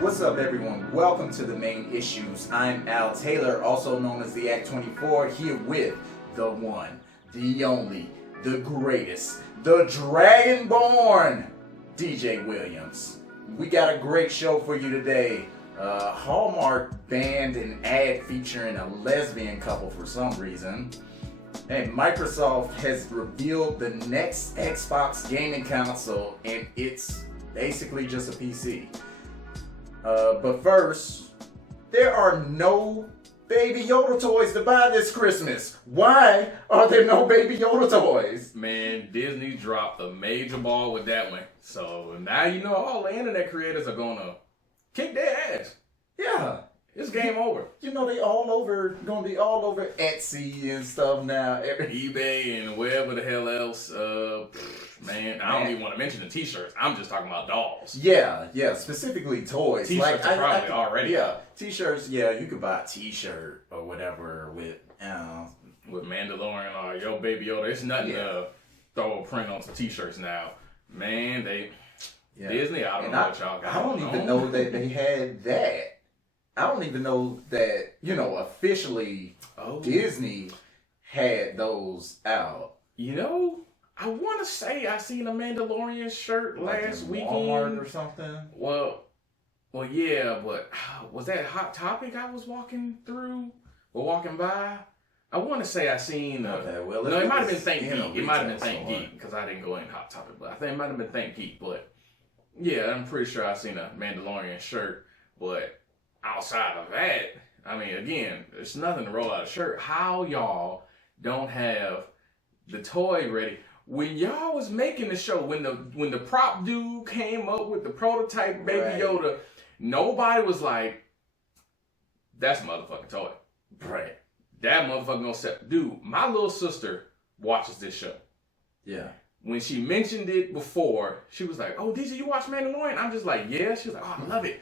What's up, everyone? Welcome to the Main Issues. I'm Al Taylor, also known as the Act 24, here with the one, the only, the greatest, the Dragonborn, DJ Williams. We got a great show for you today. Hallmark banned an ad featuring a lesbian couple for some reason. And Microsoft has revealed the next Xbox gaming console, and it's basically just a PC. But first, there are no Baby Yoda toys to buy this Christmas. Why are there no Baby Yoda toys? Man, Disney dropped a major ball with that one. So now you know all the internet creators are gonna kick their ass. Yeah. It's game over. You know they gonna be all over Etsy and stuff now. eBay and wherever the hell else. Man, I don't even want to mention the t-shirts. I'm just talking about dolls. Yeah, specifically toys. T-shirts are probably already. Yeah, t-shirts. Yeah, you could buy a t-shirt or whatever with Mandalorian or Yo Baby Yoda. It's nothing to throw a print on some t-shirts now. Man, Disney. I don't know what y'all got. I don't even know that they had that. I don't even know that, officially Disney had those out. I want to say I seen a Mandalorian shirt last weekend. Walmart or something? Well, yeah, but was that Hot Topic I was walking by? I want to say I seen... okay, well, no, it might have been Thank Geek. It might have been Thank Geek, because I didn't go in Hot Topic, but I think it might have been Thank Geek. But, yeah, I'm pretty sure I seen a Mandalorian shirt, but... outside of that, I mean, again, it's nothing to roll out a shirt. How y'all don't have the toy ready? When y'all was making the show, when the prop dude came up with the prototype Baby Yoda, nobody was like, that's a motherfucking toy. Right. That motherfucker gonna set. Dude, my little sister watches this show. Yeah. When she mentioned it before, she was like, oh, DJ, you watch Mandalorian? I'm just like, yeah. She was like, oh, I love it.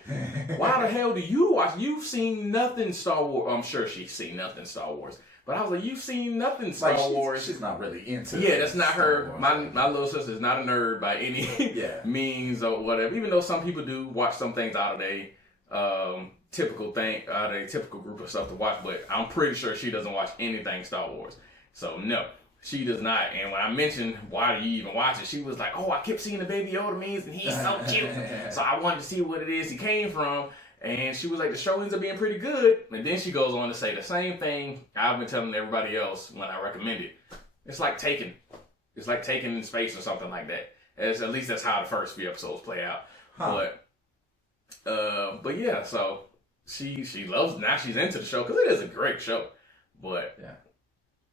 Why the hell do you watch? You've seen nothing Star Wars. I'm sure she's seen nothing Star Wars. But I was like, you've seen nothing Star Wars. She's not really into Yeah, that's not her. My little sister is not a nerd by any means or whatever. Even though some people do watch some things out of a typical group of stuff to watch. But I'm pretty sure she doesn't watch anything Star Wars. So, no. She does not. And when I mentioned, why do you even watch it? She was like, oh, I kept seeing the Baby Yoda memes and he's so cute. So I wanted to see what it is he came from. And she was like, the show ends up being pretty good. And then she goes on to say the same thing I've been telling everybody else when I recommend it. It's like Taken. It's like Taken in space or something like that. At least that's how the first few episodes play out. Huh. But yeah, so she loves, now she's into the show because it is a great show. But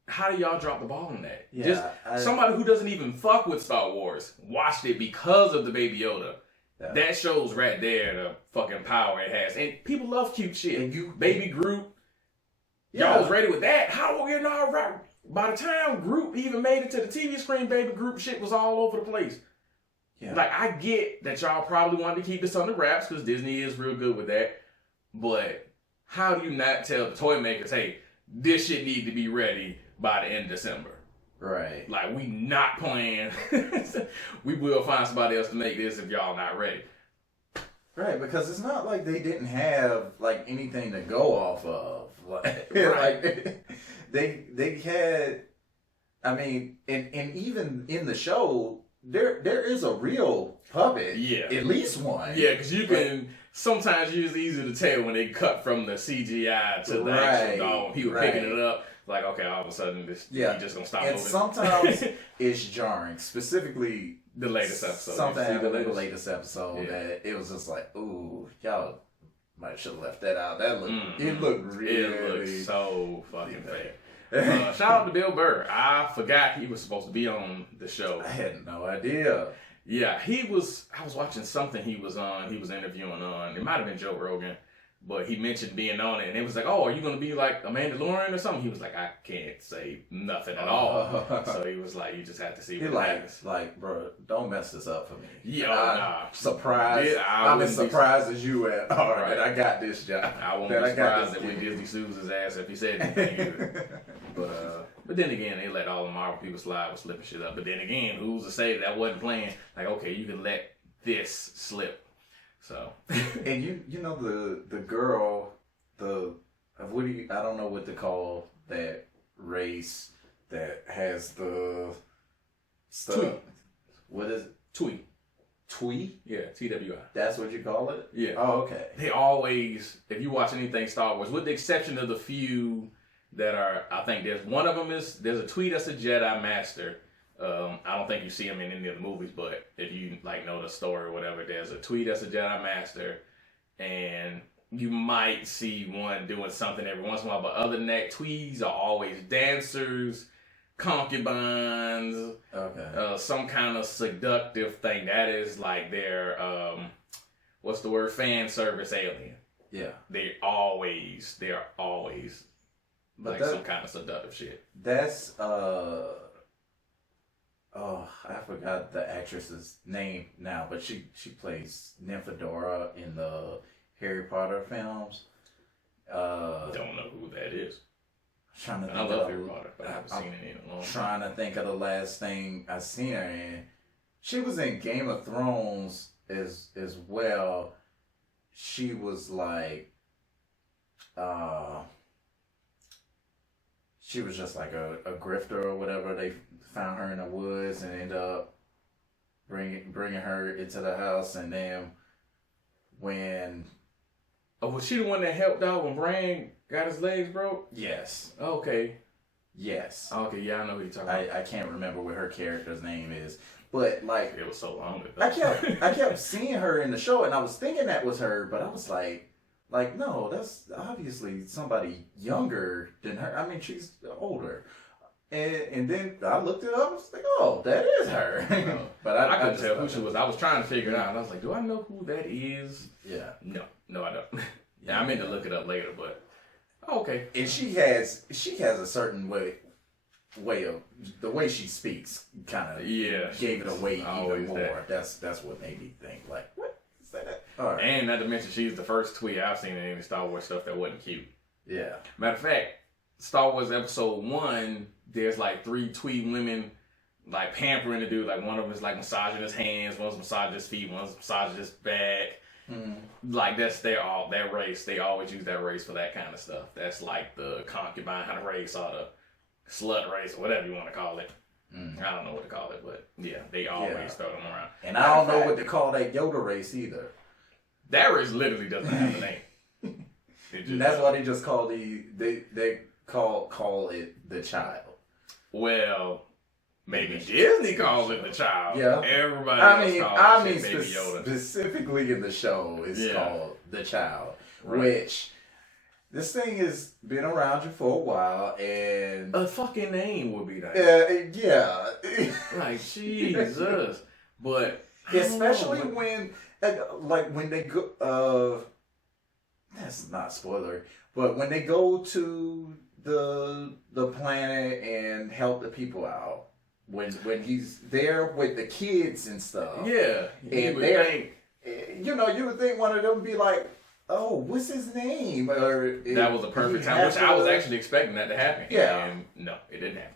how do y'all drop the ball on that? Yeah, somebody who doesn't even fuck with Star Wars watched it because of the Baby Yoda. Yeah. That shows right there the fucking power it has. And people love cute shit. And Baby Groot, y'all was ready with that. How were you not right? By the time Groot even made it to the TV screen, Baby Groot shit was all over the place. Yeah. Like, I get that y'all probably wanted to keep this under wraps because Disney is real good with that. But how do you not tell the toy makers, hey, this shit need to be ready by the end of December? Right. Like, we not playing. We will find somebody else to make this if y'all not ready. Right, because it's not like they didn't have, like, anything to go off of. Like, they had, I mean, and even in the show, there is a real puppet. Yeah. At least one. Yeah, because you can, sometimes it's easy to tell when they cut from the CGI to the actual dog. He was picking it up. Like, okay, all of a sudden, he just gonna stop moving. And sometimes it's jarring, specifically the latest episode. Something the latest episode that it was just like, ooh, y'all might should have left that out. It looked really so fucking fake. Shout out to Bill Burr. I forgot he was supposed to be on the show. I had no idea. Yeah, I was watching something he was on. He was interviewing on. It might have been Joe Rogan. But he mentioned being on it, and it was like, oh, are you going to be like a Mandalorian or something? He was like, I can't say nothing at all. So he was like, you just have to see what happens. Like, bro, don't mess this up for me. Yeah, nah. Surprised. Yeah, I'm as surprised as you at. All right, I got this job. I won't be surprised that when Disney sues his ass if he said anything. But then again, they let all the Marvel people slide with slipping shit up. But then again, who's to say that wasn't planned? Like, okay, you can let this slip. So, and you know the girl, I don't know what to call that race that has the stuff. Tweet. What is it? Tweet. Tweet? Yeah, TWI. That's what you call it? Yeah. Oh, okay. They always, if you watch anything Star Wars, with the exception of the few that are, I think there's a Tweet that's a Jedi Master. I don't think you see him in any of the movies, but if you like know the story or whatever, there's a Tweet that's a Jedi Master, and you might see one doing something every once in a while, but other than that, Tweeds are always dancers, concubines, some kind of seductive thing. That is like their, what's the word? Fan service alien. Yeah. They're always like some kind of seductive shit. That's, I forgot the actress's name now, but she plays Nymphadora in the Harry Potter films. Don't know who that is. I love Harry Potter, but I haven't seen it in a long time. Trying to think of the last thing I seen her in. She was in Game of Thrones as well. She was like, she was just like a grifter or whatever. They found her in the woods and ended up bringing her into the house, and then when... Oh, was she the one that helped out when Bran got his legs broke? Yes. Okay. Yes. Okay, yeah, I know who you're talking about. I can't remember what her character's name is, but like... It was so long ago. I kept seeing her in the show, and I was thinking that was her, but I was like, no, that's obviously somebody younger than her. I mean, she's older. And then I looked it up and was like, oh, that is her. But I couldn't tell who she was. I was trying to figure it out. And I was like, do I know who that is? Yeah. No, I don't. Yeah, I meant to look it up later, but okay. And she has a certain way of the way she speaks kind of gave it away even more. That's what made me think like, what is that? All right. And not to mention she's the first tweet I've seen in any Star Wars stuff that wasn't cute. Yeah. Matter of fact, Star Wars Episode 1, there's like 3 tweet women like pampering the dude. Like one of them is like massaging his hands, one's massaging his feet, one's massaging his back. Like that's their race. They always use that race for that kind of stuff. That's like the concubine race or the slut race or whatever you want to call it. I don't know what to call it, but yeah, they always throw them around. And I don't know what to call that Yoda race either. That race literally doesn't have a name. That's why they just call they call it the child. Well, maybe Disney calls it the child. Yeah. Everybody calls it Baby Yoda. Specifically in the show, it's called the child. Right. Which, this thing has been around you for a while, and... A fucking name would be nice. Yeah. Like, Jesus. But... Especially when they go... that's not spoiler. But when they go to the planet and help the people out, when he's there with the kids and stuff, and they're, you would think one of them would be like, oh, what's his name? Or that was a perfect time, which I was actually expecting that to happen. Yeah, and no, it didn't happen.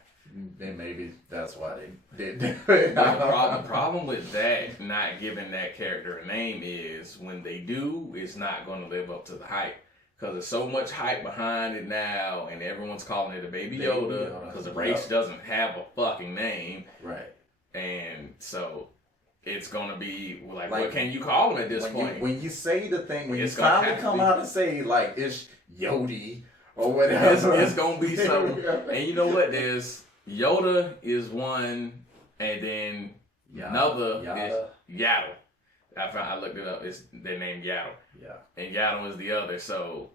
And maybe that's why they didn't. The problem with that, not giving that character a name, is when they do, it's not going to live up to the hype. Because there's so much hype behind it now, and everyone's calling it a Baby Yoda, because the race doesn't have a fucking name. Right. And so it's going to be, like, what can you call him at this point? When you say the thing, when you finally come out and say, like, it's Yodi, or whatever. It's going to be something. And you know what? There's Yoda is one, and then another is Yaddle. I looked it up. They're named Yaddle. Yeah. And Yaddle is the other. So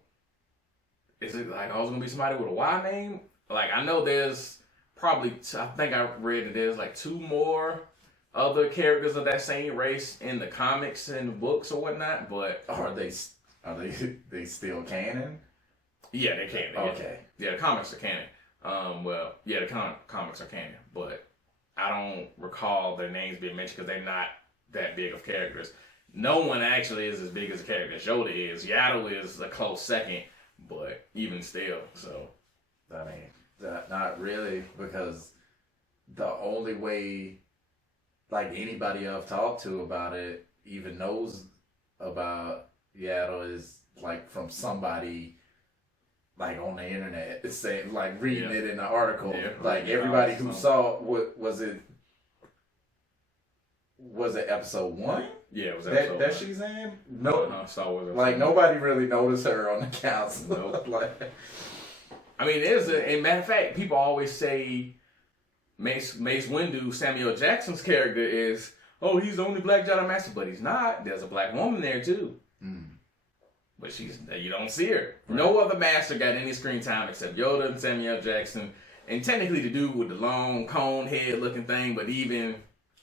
is it like always gonna be somebody with a Y name? Like I know there's probably I think I read that there's like 2 more other characters of that same race in the comics and the books or whatnot. But are they still canon? Yeah, they're canon. Okay. Yeah, the comics are canon. The comics are canon, but I don't recall their names being mentioned because they're not that big of characters. No one actually is as big as a character as Yoda is. Yaddle is a close second, but even still, so. I mean, not really, because the only way, like anybody I've talked to about it even knows about Yaddle is like from somebody like on the internet. It's saying like reading it in the article. Yeah, like everybody who saw was it episode 1? Yeah, it was episode that 1. she's in. No, Star Wars. Like nobody really noticed her on the council. Nope. Like, I mean, and matter of fact, people always say Mace Windu, Samuel Jackson's character is, oh, he's the only black Jedi Master, but he's not. There's a black woman there too. But you don't see her. Right. No other Master got any screen time except Yoda and Samuel Jackson. And technically the dude with the long cone head looking thing, but even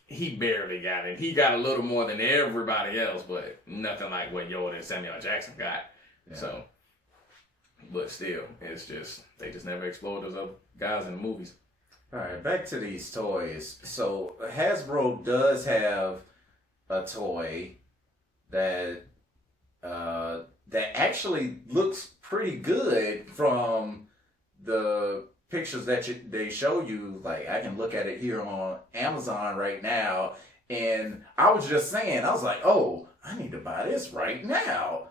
he barely got it. He got a little more than everybody else, but nothing like what Yoda and Samuel Jackson got. Yeah. So, but still, it's just, they just never explored those other guys in the movies. All right, back to these toys. So Hasbro does have a toy that actually looks pretty good from the pictures that they show you. Like, I can look at it here on Amazon right now, and I was just saying, I was like, oh, I need to buy this right now.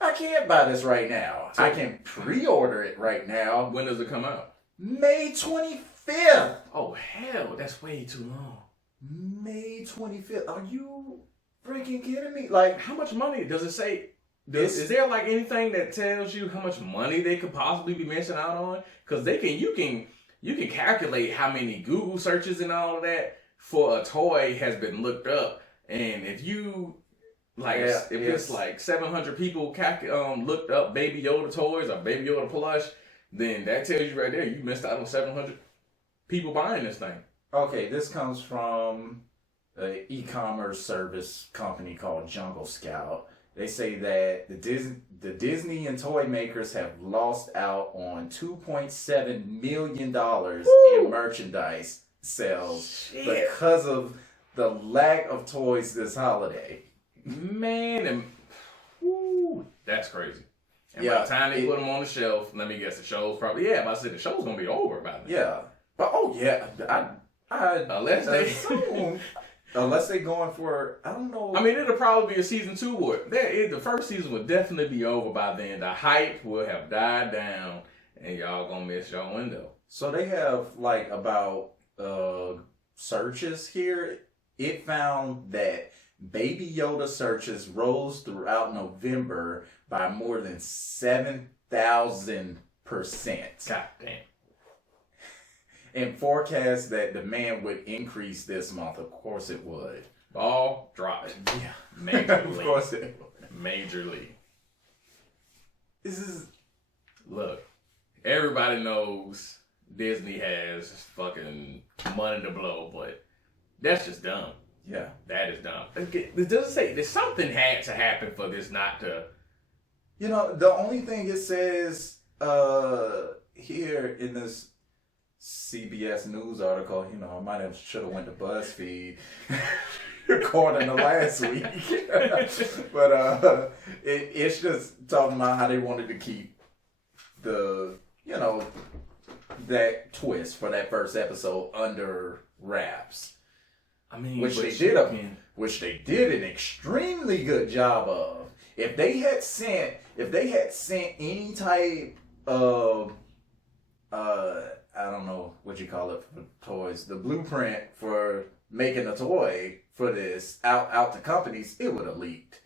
I can't buy this right now. I can pre-order it right now. When does it come out? May 25th. Oh, hell, that's way too long. May 25th. Are you freaking kidding me? Like, how much money does it say? Is there like anything that tells you how much money they could possibly be missing out on? Because you can calculate how many Google searches and all of that for a toy has been looked up, and if you it's like 700 people looked up Baby Yoda toys or Baby Yoda plush, then that tells you right there you missed out on 700 people buying this thing. Okay, this comes from an e-commerce service company called Jungle Scout. They say that the Disney and toy makers have lost out on $2.7 million in merchandise sales because of the lack of toys this holiday. Man, that's crazy. And by the time they put them on the shelf, let me guess, the show's probably, I said the show's gonna be over by then. Yeah, but unless they going for, I don't know. I mean, it'll probably be a season 2 or the first season will definitely be over by then. The hype will have died down, and y'all gonna miss your window. So they have like about searches here. It found that Baby Yoda searches rose throughout November by more than 7,000%. God damn. And forecast that demand would increase this month. Of course it would. Ball dropped. Yeah. Majorly. Of course it would. Majorly. Look, everybody knows Disney has fucking money to blow, but that's just dumb. Yeah. That is dumb. It doesn't say that something had to happen for this not to. You know, the only thing it says here in this CBS News article, you know, I should have went to BuzzFeed according to last week. But it's just talking about how they wanted to keep the, that twist for that first episode under wraps. I mean, which they did an extremely good job of. If they had sent any type of I don't know what you call it for toys, the blueprint for making a toy for this out to companies, it would have leaked.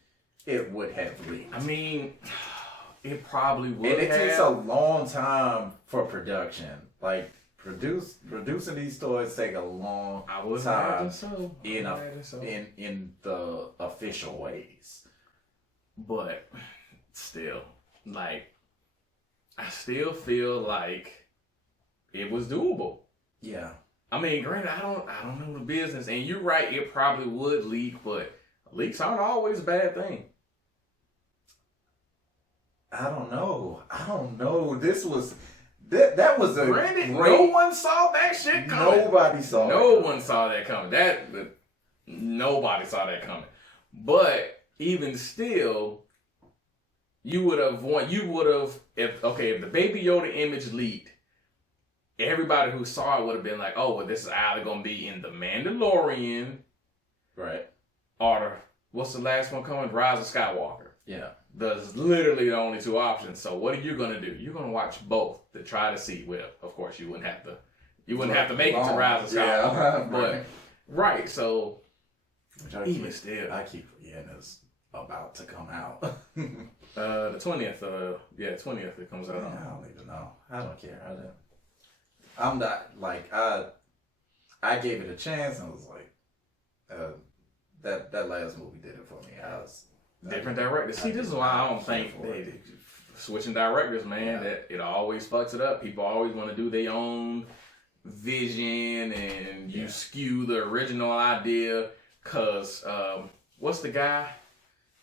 It would have leaked. I mean, it probably would. And it takes a long time for production. Like producing these toys take a long time in the official ways. But still, I still feel like it was doable. Yeah. I mean, granted, I don't know the business, and you're right, it probably would leak, but leaks aren't always a bad thing. I don't know. This was that was a granted. No one saw that shit coming. Nobody saw. No one saw that coming. Nobody saw that coming. But even still, you would have if the Baby Yoda image leaked. Everybody who saw it would have been like, oh, well, this is either going to be in The Mandalorian, right, or what's the last one coming? Rise of Skywalker. Yeah. There's literally the only two options. So what are you gonna do? You're gonna watch both to try to see. Well, of course you wouldn't have to. You wouldn't have to make it to Rise of Skywalker. But right. So even still, I keep forgetting it's about to come out. the 20th. 20th it comes out. Yeah, I don't even know. I don't care. I'm not like I gave it a chance and was like, that last movie did it for me. Different directors. See, this is why I don't think switching directors, man, that it always fucks it up. People always want to do their own vision and you skew the original idea. Cause what's the guy?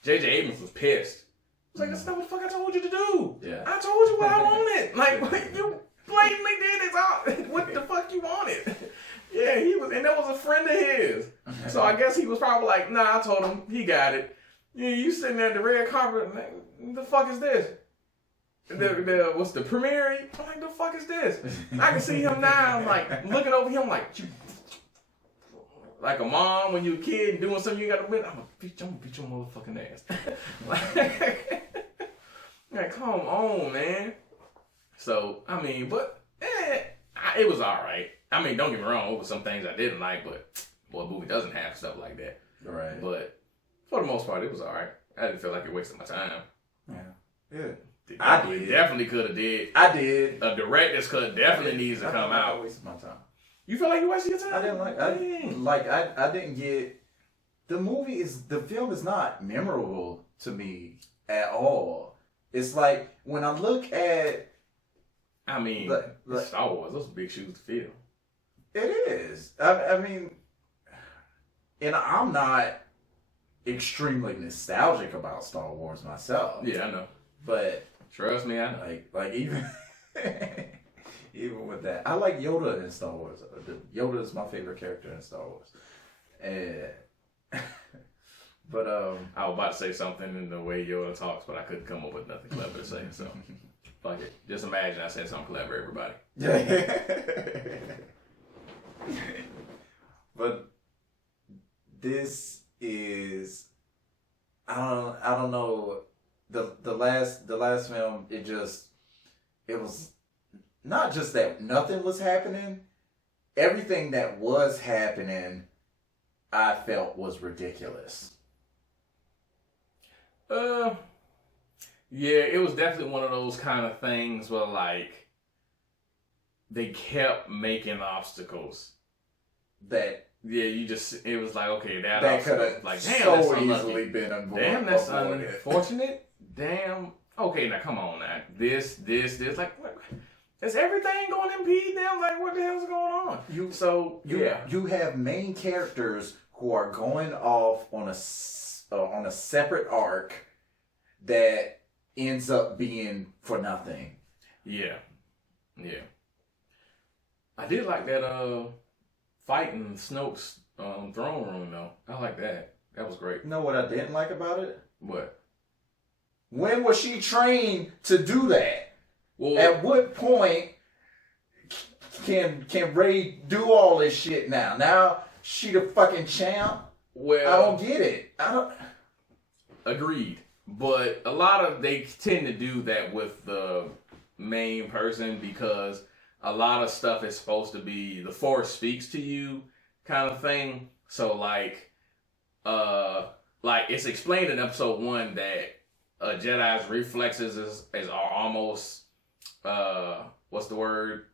J.J. Abrams was pissed. He was like, that's not what the fuck I told you to do. Yeah. I told you what I wanted. Like, you blatantly did it. What the fuck you wanted? Yeah, he was, and that was a friend of his. So I guess he was probably like, nah, I told him, he got it. Yeah, you sitting there at the red carpet, like, the fuck is this? What's the premiere? I'm like, the fuck is this? I can see him now, like, looking over him like, like a mom when you a kid doing something you got to win. I'm gonna beat your motherfucking ass. Like, come on, man. So, I mean, but it was all right. I mean, don't get me wrong, there was some things I didn't like, but boy, the movie doesn't have stuff like that. Right. But for the most part, it was all right. I didn't feel like it wasted my time. Yeah. I definitely could have did. I did. A director's cut definitely needs to come out. I wasted my time. You feel like you wasted your time? I didn't I didn't get the film is not memorable to me at all. It's like when I look at Star Wars, those are big shoes to fill. It is. I mean, and I'm not extremely nostalgic about Star Wars myself. Yeah, I know. But trust me, I know. Like even even with that, I like Yoda in Star Wars. Yoda is my favorite character in Star Wars. And but I was about to say something in the way Yoda talks, but I couldn't come up with nothing clever to say. So fuck it. Just imagine I said something clever, everybody. But this is I don't know. The last film, it was not just that nothing was happening. Everything that was happening, I felt was ridiculous. Yeah, it was definitely one of those kind of things where like they kept making obstacles. It was like, okay, that could have like so easily been avoided. Damn, that's unfortunate. Damn. Okay, now come on now. This, like, what? Is everything going to impede them? Like, what the hell's going on? You have main characters who are going off on a separate arc that ends up being for nothing. Yeah. I did like that fight in Snoke's throne room though. I like that. That was great. You know what I didn't like about it? What? When was she trained to do that? Well, at what point can Rey do all this shit now? Now she the fucking champ? Well, I don't get it. Agreed. But a lot of they tend to do that with the main person because a lot of stuff is supposed to be the Force speaks to you kind of thing. So like it's explained in episode 1 that a Jedi's reflexes are almost what's the word?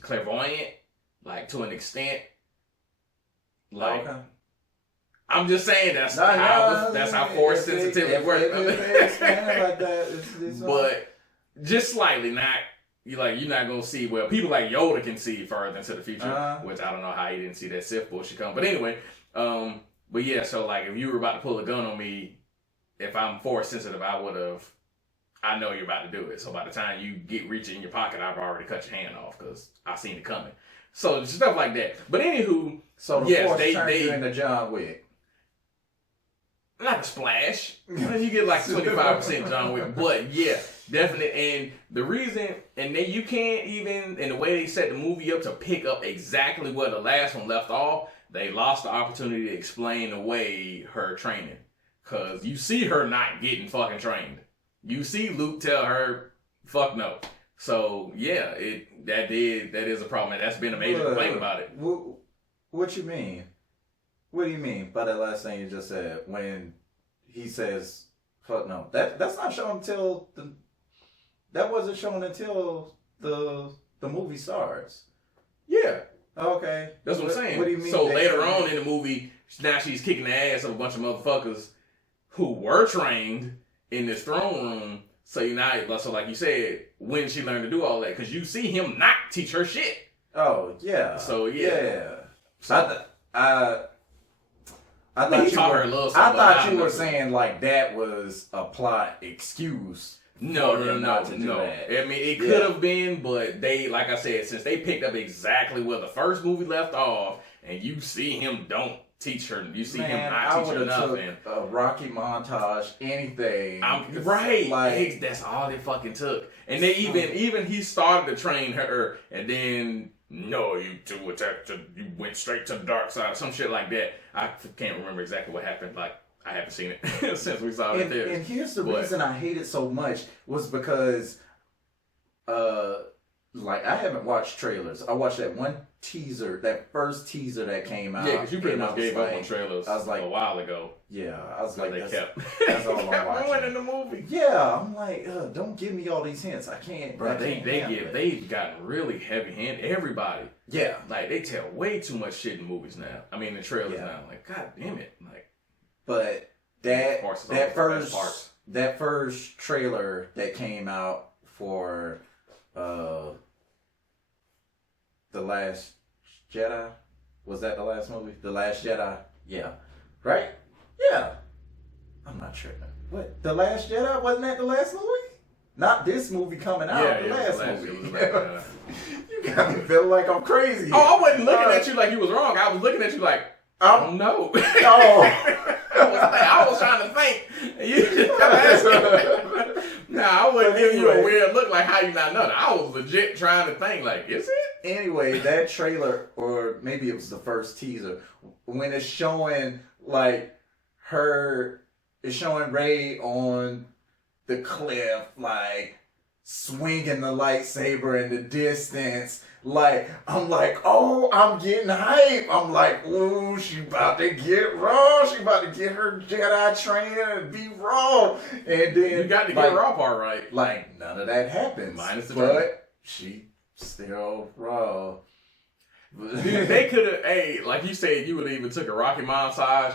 Clairvoyant, like to an extent. Like okay. I'm just saying that's how Force sensitivity works. But just slightly, not you're not gonna see well. People like Yoda can see further into the future, which I don't know how he didn't see that Sith bullshit come. But anyway, but yeah, so like if you were about to pull a gun on me, if I'm Force sensitive, I know you're about to do it. So by the time you reach it in your pocket, I've already cut your hand off because I seen it coming. So stuff like that. But anywho, so the Force turns you into John Wick. Not a splash. You get like 25% John Wick. But yeah, definitely. And the reason, and then you can't even, and the way they set the movie up to pick up exactly where the last one left off, they lost the opportunity to explain away her training. Cause you see her not getting fucking trained. You see Luke tell her, "Fuck no." So yeah, that is a problem. And that's been a major complaint about it. What you mean? What do you mean by that last thing you just said? When he says, "Fuck no," that's not shown until that wasn't shown until the movie starts. Yeah. Okay. That's what I'm saying. What do you mean? So later on in the movie, now she's kicking the ass of a bunch of motherfuckers who were trained in this throne room. So so like you said, when she learned to do all that, because you see him not teach her shit. Oh yeah. So yeah. So, I thought you were saying like that was a plot excuse. No. I mean, it could have been, but they, like I said, since they picked up exactly where the first movie left off, and you see him don't teach her, you see him not teach her nothing. A Rocky montage, anything. Right. Like that's all they fucking took. And they even he started to train her, and then you two attacked. You went straight to the dark side, some shit like that. I can't remember exactly what happened. Like I haven't seen it since we saw it there. And here's the reason I hate it so much was because, like I haven't watched trailers. I watched that one teaser, that first teaser that came out. Yeah, because you pretty much gave up on trailers. I was like, a while ago. Yeah, I was like, that's all I'm watching. In the movie. Yeah, I'm like, don't give me all these hints. I can't. Bro, they've gotten really heavy handed. Everybody. Yeah, like they tell way too much shit in movies now. I mean, in trailers now. Like, god damn it, like. But that first trailer that came out for The Last Jedi, was that the last movie? The Last Jedi? Yeah. Right? Yeah. I'm not tripping. What? The Last Jedi? Wasn't that the last movie? Not this movie coming out. The last movie. You got me feeling like I'm crazy. Oh, I wasn't looking at you like you was wrong. I was looking at you like, I don't know. Oh. I was trying to think. You just asking. Nah, I wasn't giving you a weird look like how you not know that. I was legit trying to think like, is it? Anyway, that trailer, or maybe it was the first teaser, when it's showing like it's showing Rey on the cliff, like swinging the lightsaber in the distance. Like, I'm like, oh, I'm getting hype. I'm like, ooh, she about to get raw. She about to get her Jedi training and be raw. And then you got to get raw part right. Like, none of that happens. Minus the but training. She still raw. Dude, they could have, like you said, you would have even took a Rocky montage.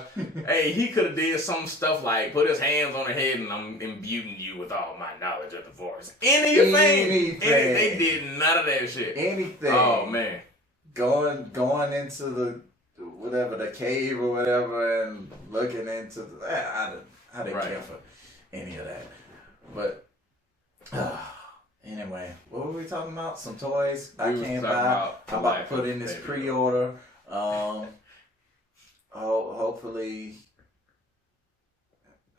He could have did some stuff like put his hands on her head and I'm imbuing you with all my knowledge of the Force. Anything. They did none of that shit. Anything. Oh man, going into the cave or whatever and looking into I didn't care for any of that. But. Anyway, what were we talking about? Some toys I can't buy. I'm about to put in this pre-order. Hopefully,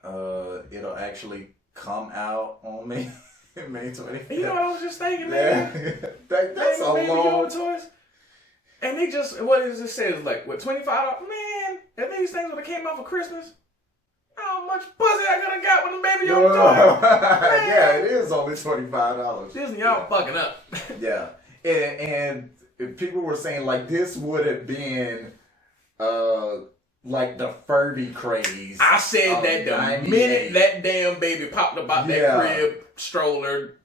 it'll actually come out on May 25th. You know what I was just thinking, man? That's a long. Toys. And they just, what does it say? Like, what, $25? Man, if these things would have came out for Christmas, how much pussy I could have got with a Baby Yoda toy? Yeah, it is only $25. Disney, y'all fucking up. Yeah, and people were saying like this would have been like the Furby craze. I said that the minute that damn baby popped up out that crib, stroller,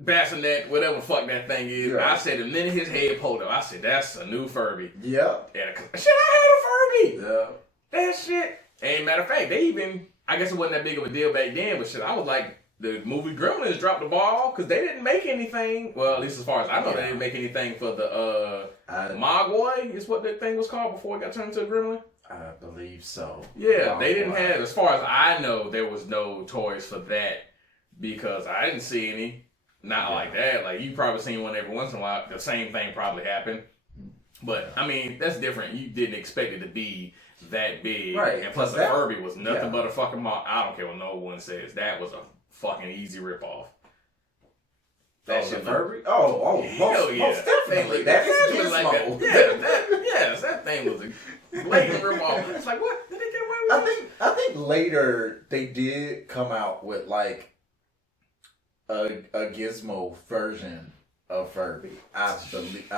bassinet, whatever the fuck that thing is. Yeah. I said the minute his head pulled up, I said that's a new Furby. Yep. Shit, I had a Furby. Yeah. That shit. And matter of fact, they even, I guess it wasn't that big of a deal back then, but shit, I was like, the movie Gremlins dropped the ball because they didn't make anything. Well, at least as far as I know, they didn't make anything for the Mogwai is what that thing was called before it got turned into a gremlin. I believe so. Yeah, they didn't have, as far as I know, there was no toys for that because I didn't see any. Not like that. Like, you probably seen one every once in a while. The same thing probably happened. But, I mean, that's different. You didn't expect it to be that big. Right. And plus, the Furby was nothing but a fucking I don't care what no one says. That was a fucking easy ripoff. That shit Furby? Oh, most definitely. That is like Gizmo. that thing was a blatant ripoff. It's like, what? Did they get away I think later they did come out with like a Gizmo version of Furby. I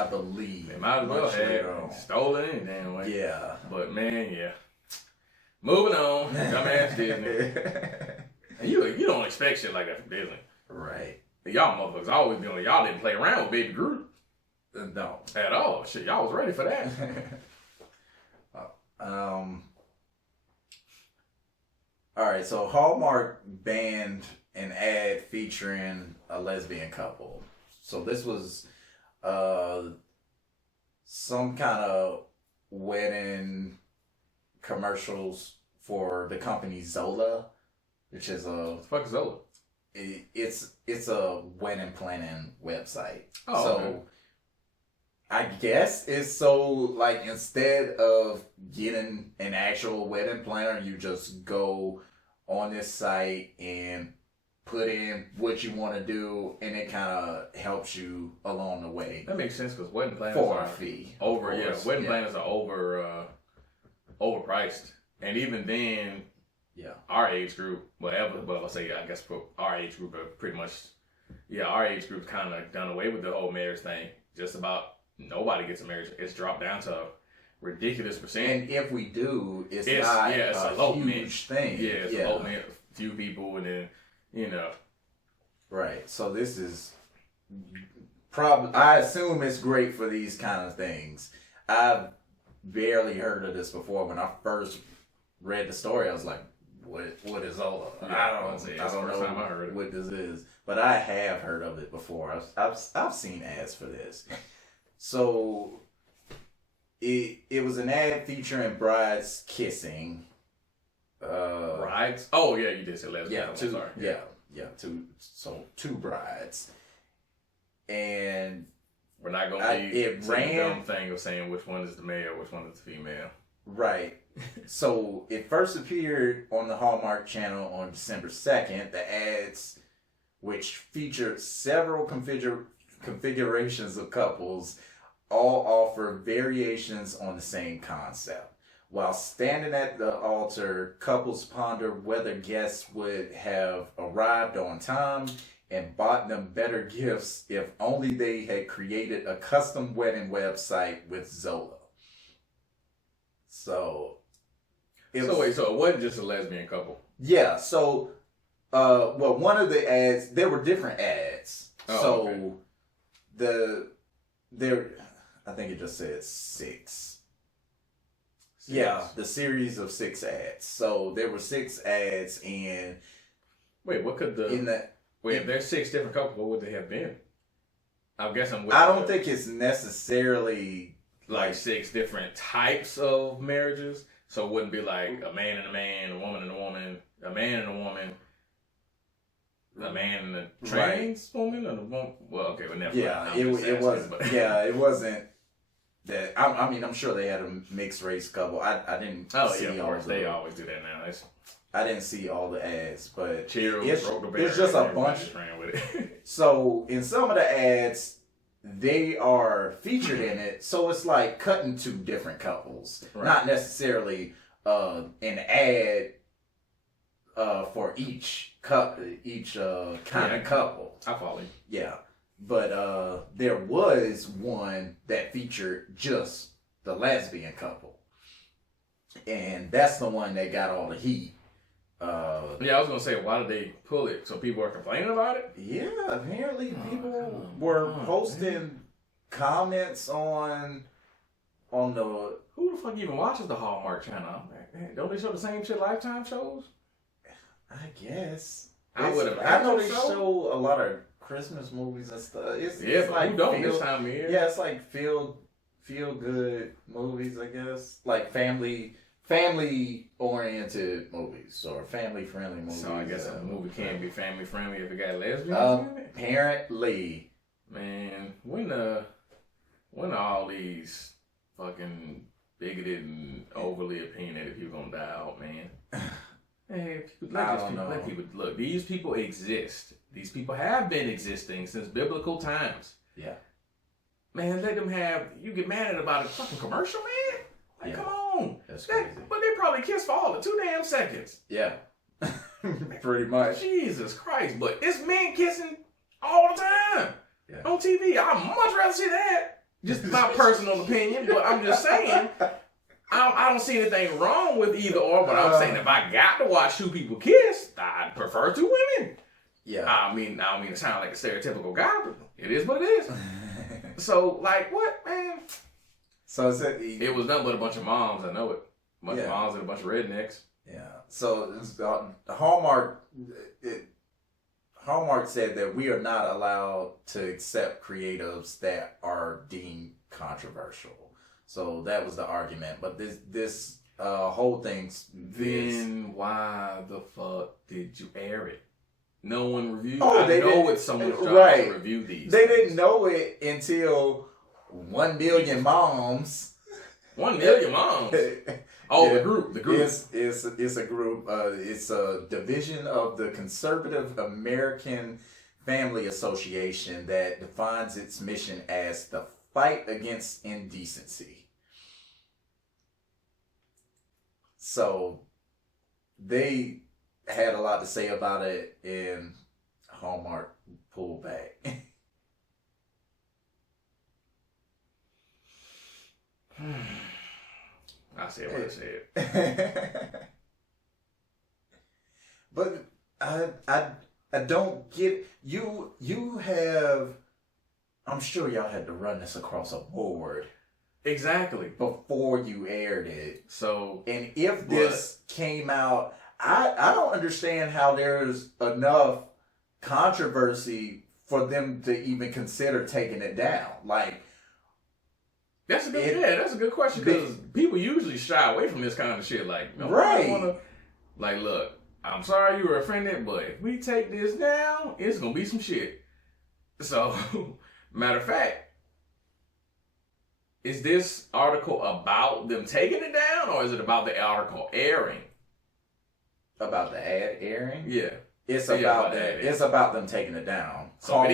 believe. They might as well have stolen it any damn way. Yeah. But man, yeah. Moving on. Dumbass Disney. And you don't expect shit like that from Disney. Right. Y'all motherfuckers always be on. Y'all didn't play around with Baby Groot. No. At all. Shit, y'all was ready for that. Alright, so Hallmark banned an ad featuring a lesbian couple. So this was some kind of wedding commercials for the company Zola, which is What the fuck is Zola? It's a wedding planning website. Oh, so okay. I guess it's so like instead of getting an actual wedding planner, you just go on this site and put in what you want to do, and it kind of helps you along the way. That makes sense because wedding planners for are a fee. wedding planners are overpriced, and even then, our age group, whatever. Well, I guess for our age group are pretty much, our age group's kind of done away with the whole marriage thing. Just about nobody gets a marriage. It's dropped down to a ridiculous percent. And if we do, it's not a huge thing. Yeah, it's elopement, a few people, and then, Right. So this is probably, I assume it's great for these kind of things. I've barely heard of this before. When I first read the story, I was like, what is Zola? I don't know what this is. But I have heard of it before. I've seen ads for this. So it was an ad featuring brides kissing. Brides? Oh yeah, you did say lesbian. Two brides. And we're not gonna be it ran the dumb thing of saying which one is the male, which one is the female. Right. So it first appeared on the Hallmark channel on December 2nd. The ads, which featured several configurations of couples, all offer variations on the same concept. While standing at the altar, couples ponder whether guests would have arrived on time and bought them better gifts if only they had created a custom wedding website with Zola. So it wasn't just a lesbian couple. Yeah, so one of the ads, there were different ads. I think it just said 6. Yeah, the series of 6 ads. So there were 6 ads, and wait, what could if there's 6 different couples, what would they have been? I'm guessing. I don't think it's necessarily like 6 different types of marriages. So it wouldn't be like a man and a man, a woman and a woman, a man and a woman, a man and a trans woman, and a woman. Well, okay, but never. Yeah, it wasn't. Yeah, it wasn't. That I mean, I'm sure they had a mixed race couple. I didn't. Of course, they always do that now. I didn't see all the ads, but it's just a bunch. With it. So in some of the ads, they are featured in it, so it's like cutting to different couples, not necessarily an ad for each kind of couple. I follow you. Yeah, but there was one that featured just the lesbian couple, and that's the one that got all the heat. I was gonna say, why did they pull it? So people are complaining about it? Yeah, apparently people were posting comments on the. Who the fuck even watches the Hallmark channel? Man, don't they show the same shit Lifetime shows? I guess. I know they show a lot of Christmas movies and stuff. It's like who don't this time of year? Yeah, it's like feel good movies, I guess. Like family oriented movies or family friendly movies. So I guess a movie can't be family friendly if it got lesbians in it? Apparently. Man, when are all these fucking bigoted and overly opinionated people gonna die out, man? Hey, let people look. These people exist. These people have been existing since biblical times. Yeah. Man, let them have. You get mad at about a fucking commercial, man? Like, come on. That's crazy. But they're probably kissed for all of 2 damn seconds. Yeah. Pretty much. Jesus Christ. But it's men kissing all the time on TV. I'd much rather see that. Just my personal opinion. But I'm just saying, I don't see anything wrong with either or. But I'm saying if I got to watch 2 people kiss, I'd prefer 2 women. Yeah. I don't mean to sound like a stereotypical guy, but it is what it is. So, like, what, man? So it was nothing but a bunch of moms. I know it. A bunch of moms and a bunch of rednecks. Yeah. So Hallmark said that we are not allowed to accept creatives that are deemed controversial. So that was the argument. But this whole thing. Then why the fuck did you air it? No one reviewed. Oh, I know it's someone's job to review these. They didn't know it until 1 million moms. 1 million moms. Oh, the group. It's a group. It's a division of the Conservative American Family Association that defines its mission as the fight against indecency. So they had a lot to say about it, and Hallmark pulled back. I said what I said. But I don't get you have. I'm sure y'all had to run this across a board. Exactly. Before you aired it. So, and if this came out, I don't understand how there's enough controversy for them to even consider taking it down. Like, that's a good question, because people usually shy away from this kind of shit. Like, like, look, I'm sorry you were offended, but if we take this down, it's gonna be some shit. So, matter of fact, is this article about them taking it down, or is it about the article airing? About the ad airing? Yeah. It's about that. It's about them taking it down. So it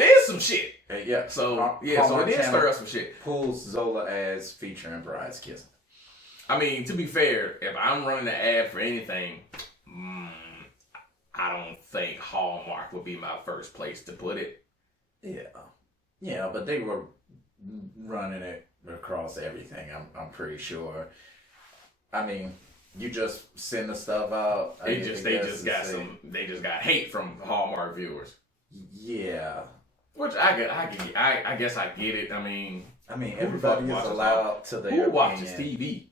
is some shit. Yeah. So it is stir up some shit. Pulls Zola as featuring brides kissing. I mean, to be fair, if I'm running an ad for anything, I don't think Hallmark would be my first place to put it. Yeah. Yeah, but they were running it across everything. I'm pretty sure. I mean, you just send the stuff out. They just got hate from Hallmark viewers. Yeah. Which I guess I get it. I mean, everybody is allowed to their Who watches TV?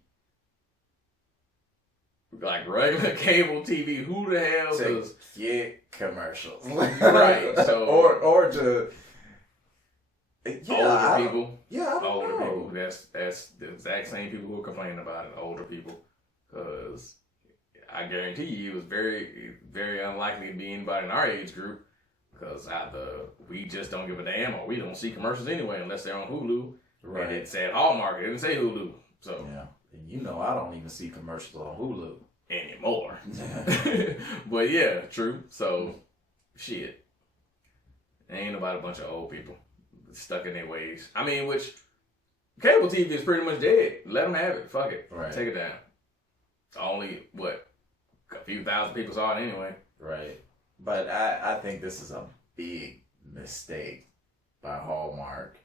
Like regular cable TV. Who the hell does get commercials? Right. So or to older people. Yeah, I don't know. People. That's the exact same people who are complaining about it. Older people, because I guarantee you, it was very, very unlikely to be anybody in our age group. Because either we just don't give a damn, or we don't see commercials anyway unless they're on Hulu. Right. And it said Hallmark. It didn't say Hulu. So yeah, I don't even see commercials on Hulu anymore. But yeah, true. So shit, ain't about a bunch of old people stuck in their ways. I mean, which cable TV is pretty much dead. Let them have it. Fuck it. Right. Take it down. It's only a few thousand people saw it anyway. Right. But I think this is a big mistake by Hallmark,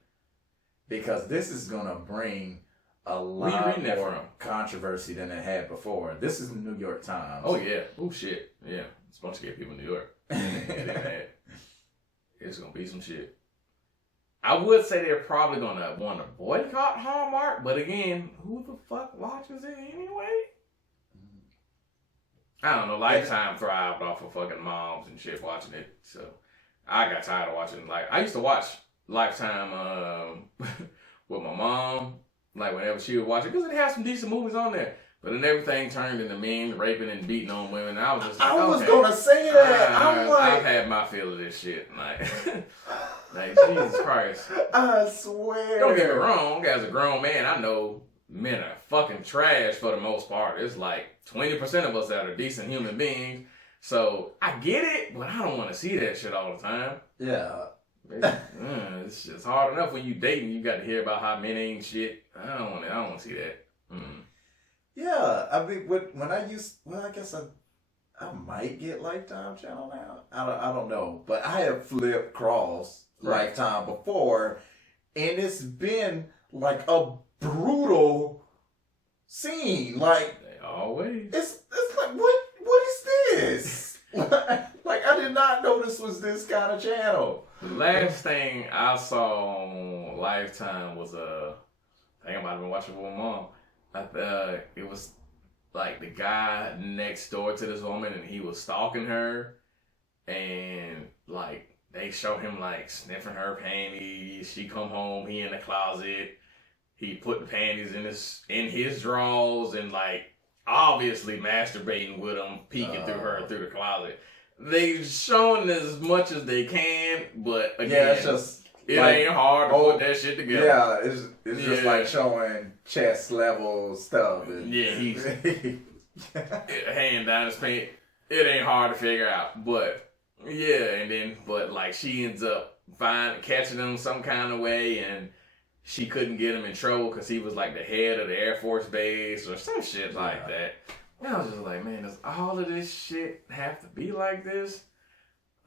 because this is going to bring a lot more controversy than it had before. This is the New York Times. Oh, yeah. Oh, shit. Yeah. It's a bunch of gay people in New York. It's going to be some shit. I would say they're probably going to want to boycott Hallmark, but again, who the fuck watches it anyway? I don't know. Lifetime thrived off of fucking moms and shit watching it. So I got tired of watching. Like, I used to watch Lifetime with my mom, like whenever she would watch it, because it has some decent movies on there. But then everything turned into men raping and beating on women. And I was just like, I was gonna say that. I've had my fill of this shit. Like Jesus Christ. I swear. Don't get me wrong. As a grown man, I know men are fucking trash for the most part. It's like 20% of us that are decent human beings. So I get it, but I don't want to see that shit all the time. Yeah. It's just hard enough when you dating. You got to hear about how men ain't shit. I don't want to see that. Yeah, I mean, when I I guess I might get Lifetime channel now. I don't know, but I have flipped cross Lifetime before, and it's been like a brutal scene. Like always, it's like what is this? Like I did not know this was this kind of channel. The last thing I saw on Lifetime was I think I might have been watching with my mom. It was like the guy next door to this woman, and he was stalking her, and like they show him like sniffing her panties. She come home, he in the closet, he put the panties in his drawers, and like obviously masturbating with them, peeking through the closet. They showing as much as they can, but again, it's just it ain't hard to put that shit together. Yeah, it's just like showing chest level stuff. And, he's hand down his pants. It ain't hard to figure out, but but like she ends up catching him some kind of way, and she couldn't get him in trouble because he was like the head of the Air Force Base or some shit like that. And I was just like, man, does all of this shit have to be like this?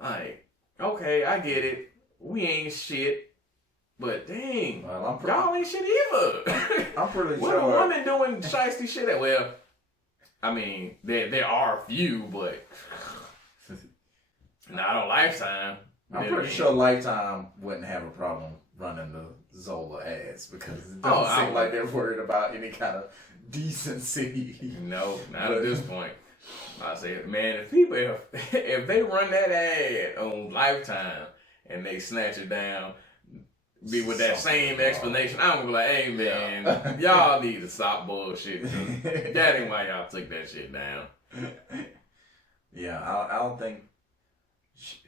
Like, okay, I get it. We ain't shit. But dang, y'all ain't shit either. I'm pretty what sure. What are women doing shiesty shit at? Well, I mean, there are a few, but not on Lifetime. I'm pretty sure Lifetime wouldn't have a problem running the Zola ads because it doesn't seem like they're worried about any kind of decency. No, not at this point. I say, man, if they run that ad on Lifetime and they snatch it down, be with that same explanation, I'm gonna be like, hey man, y'all need to stop bullshit. That ain't why y'all took that shit down. Yeah, I don't think.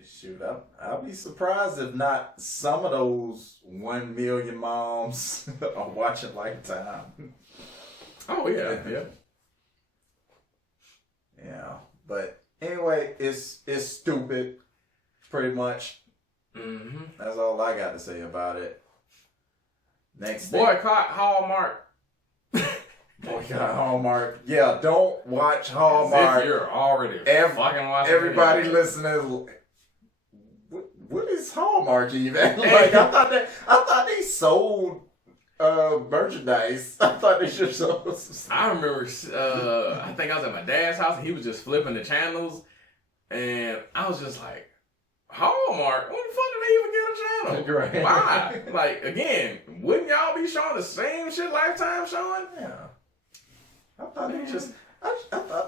Shoot, I'll be surprised if not some of those 1 million moms are watching Lifetime. Oh yeah. Yeah, but anyway, it's stupid, pretty much. Mm-hmm. That's all I got to say about it. Next thing. Boycott Hallmark. Boycott Hallmark. Yeah, don't watch Hallmark. If you're already fucking watching. Everybody listening. What is Hallmark even? Like I thought they sold merchandise. I thought they should sold. I remember. I think I was at my dad's house and he was just flipping the channels, and I was just like, Hallmark? When the fuck did they even get a channel? Right. Why? Like again, wouldn't y'all be showing the same shit Lifetime showing? Yeah. I thought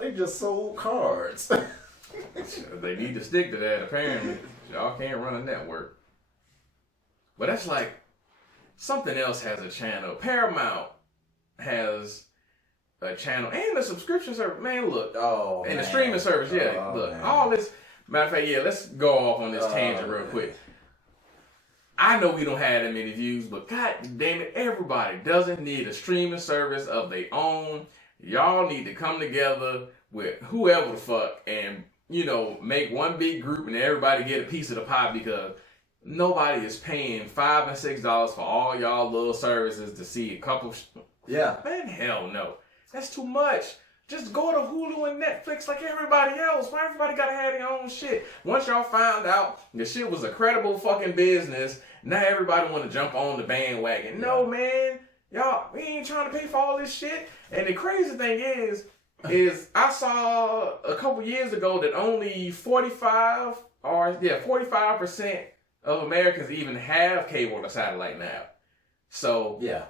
they just sold cards. They need to stick to that apparently. Y'all can't run a network. But that's like something else has a channel. Paramount has a channel and a subscription service. Man, look. And the streaming service, yeah. Look, man. All this. Matter of fact, yeah, let's go off on this tangent real quick. I know we don't have that many views, but god damn it, everybody doesn't need a streaming service of their own. Y'all need to come together with whoever the fuck and, make one big group and everybody get a piece of the pie because nobody is paying $5 and $6 for all y'all little services to see a couple. Yeah. Man, hell no. That's too much. Just go to Hulu and Netflix like everybody else. Why everybody gotta have their own shit? Once y'all found out the shit was a credible fucking business, now everybody want to jump on the bandwagon. No, man. Y'all, we ain't trying to pay for all this shit. And the crazy thing is I saw a couple years ago that only 45% of Americans even have cable or satellite now. So yeah.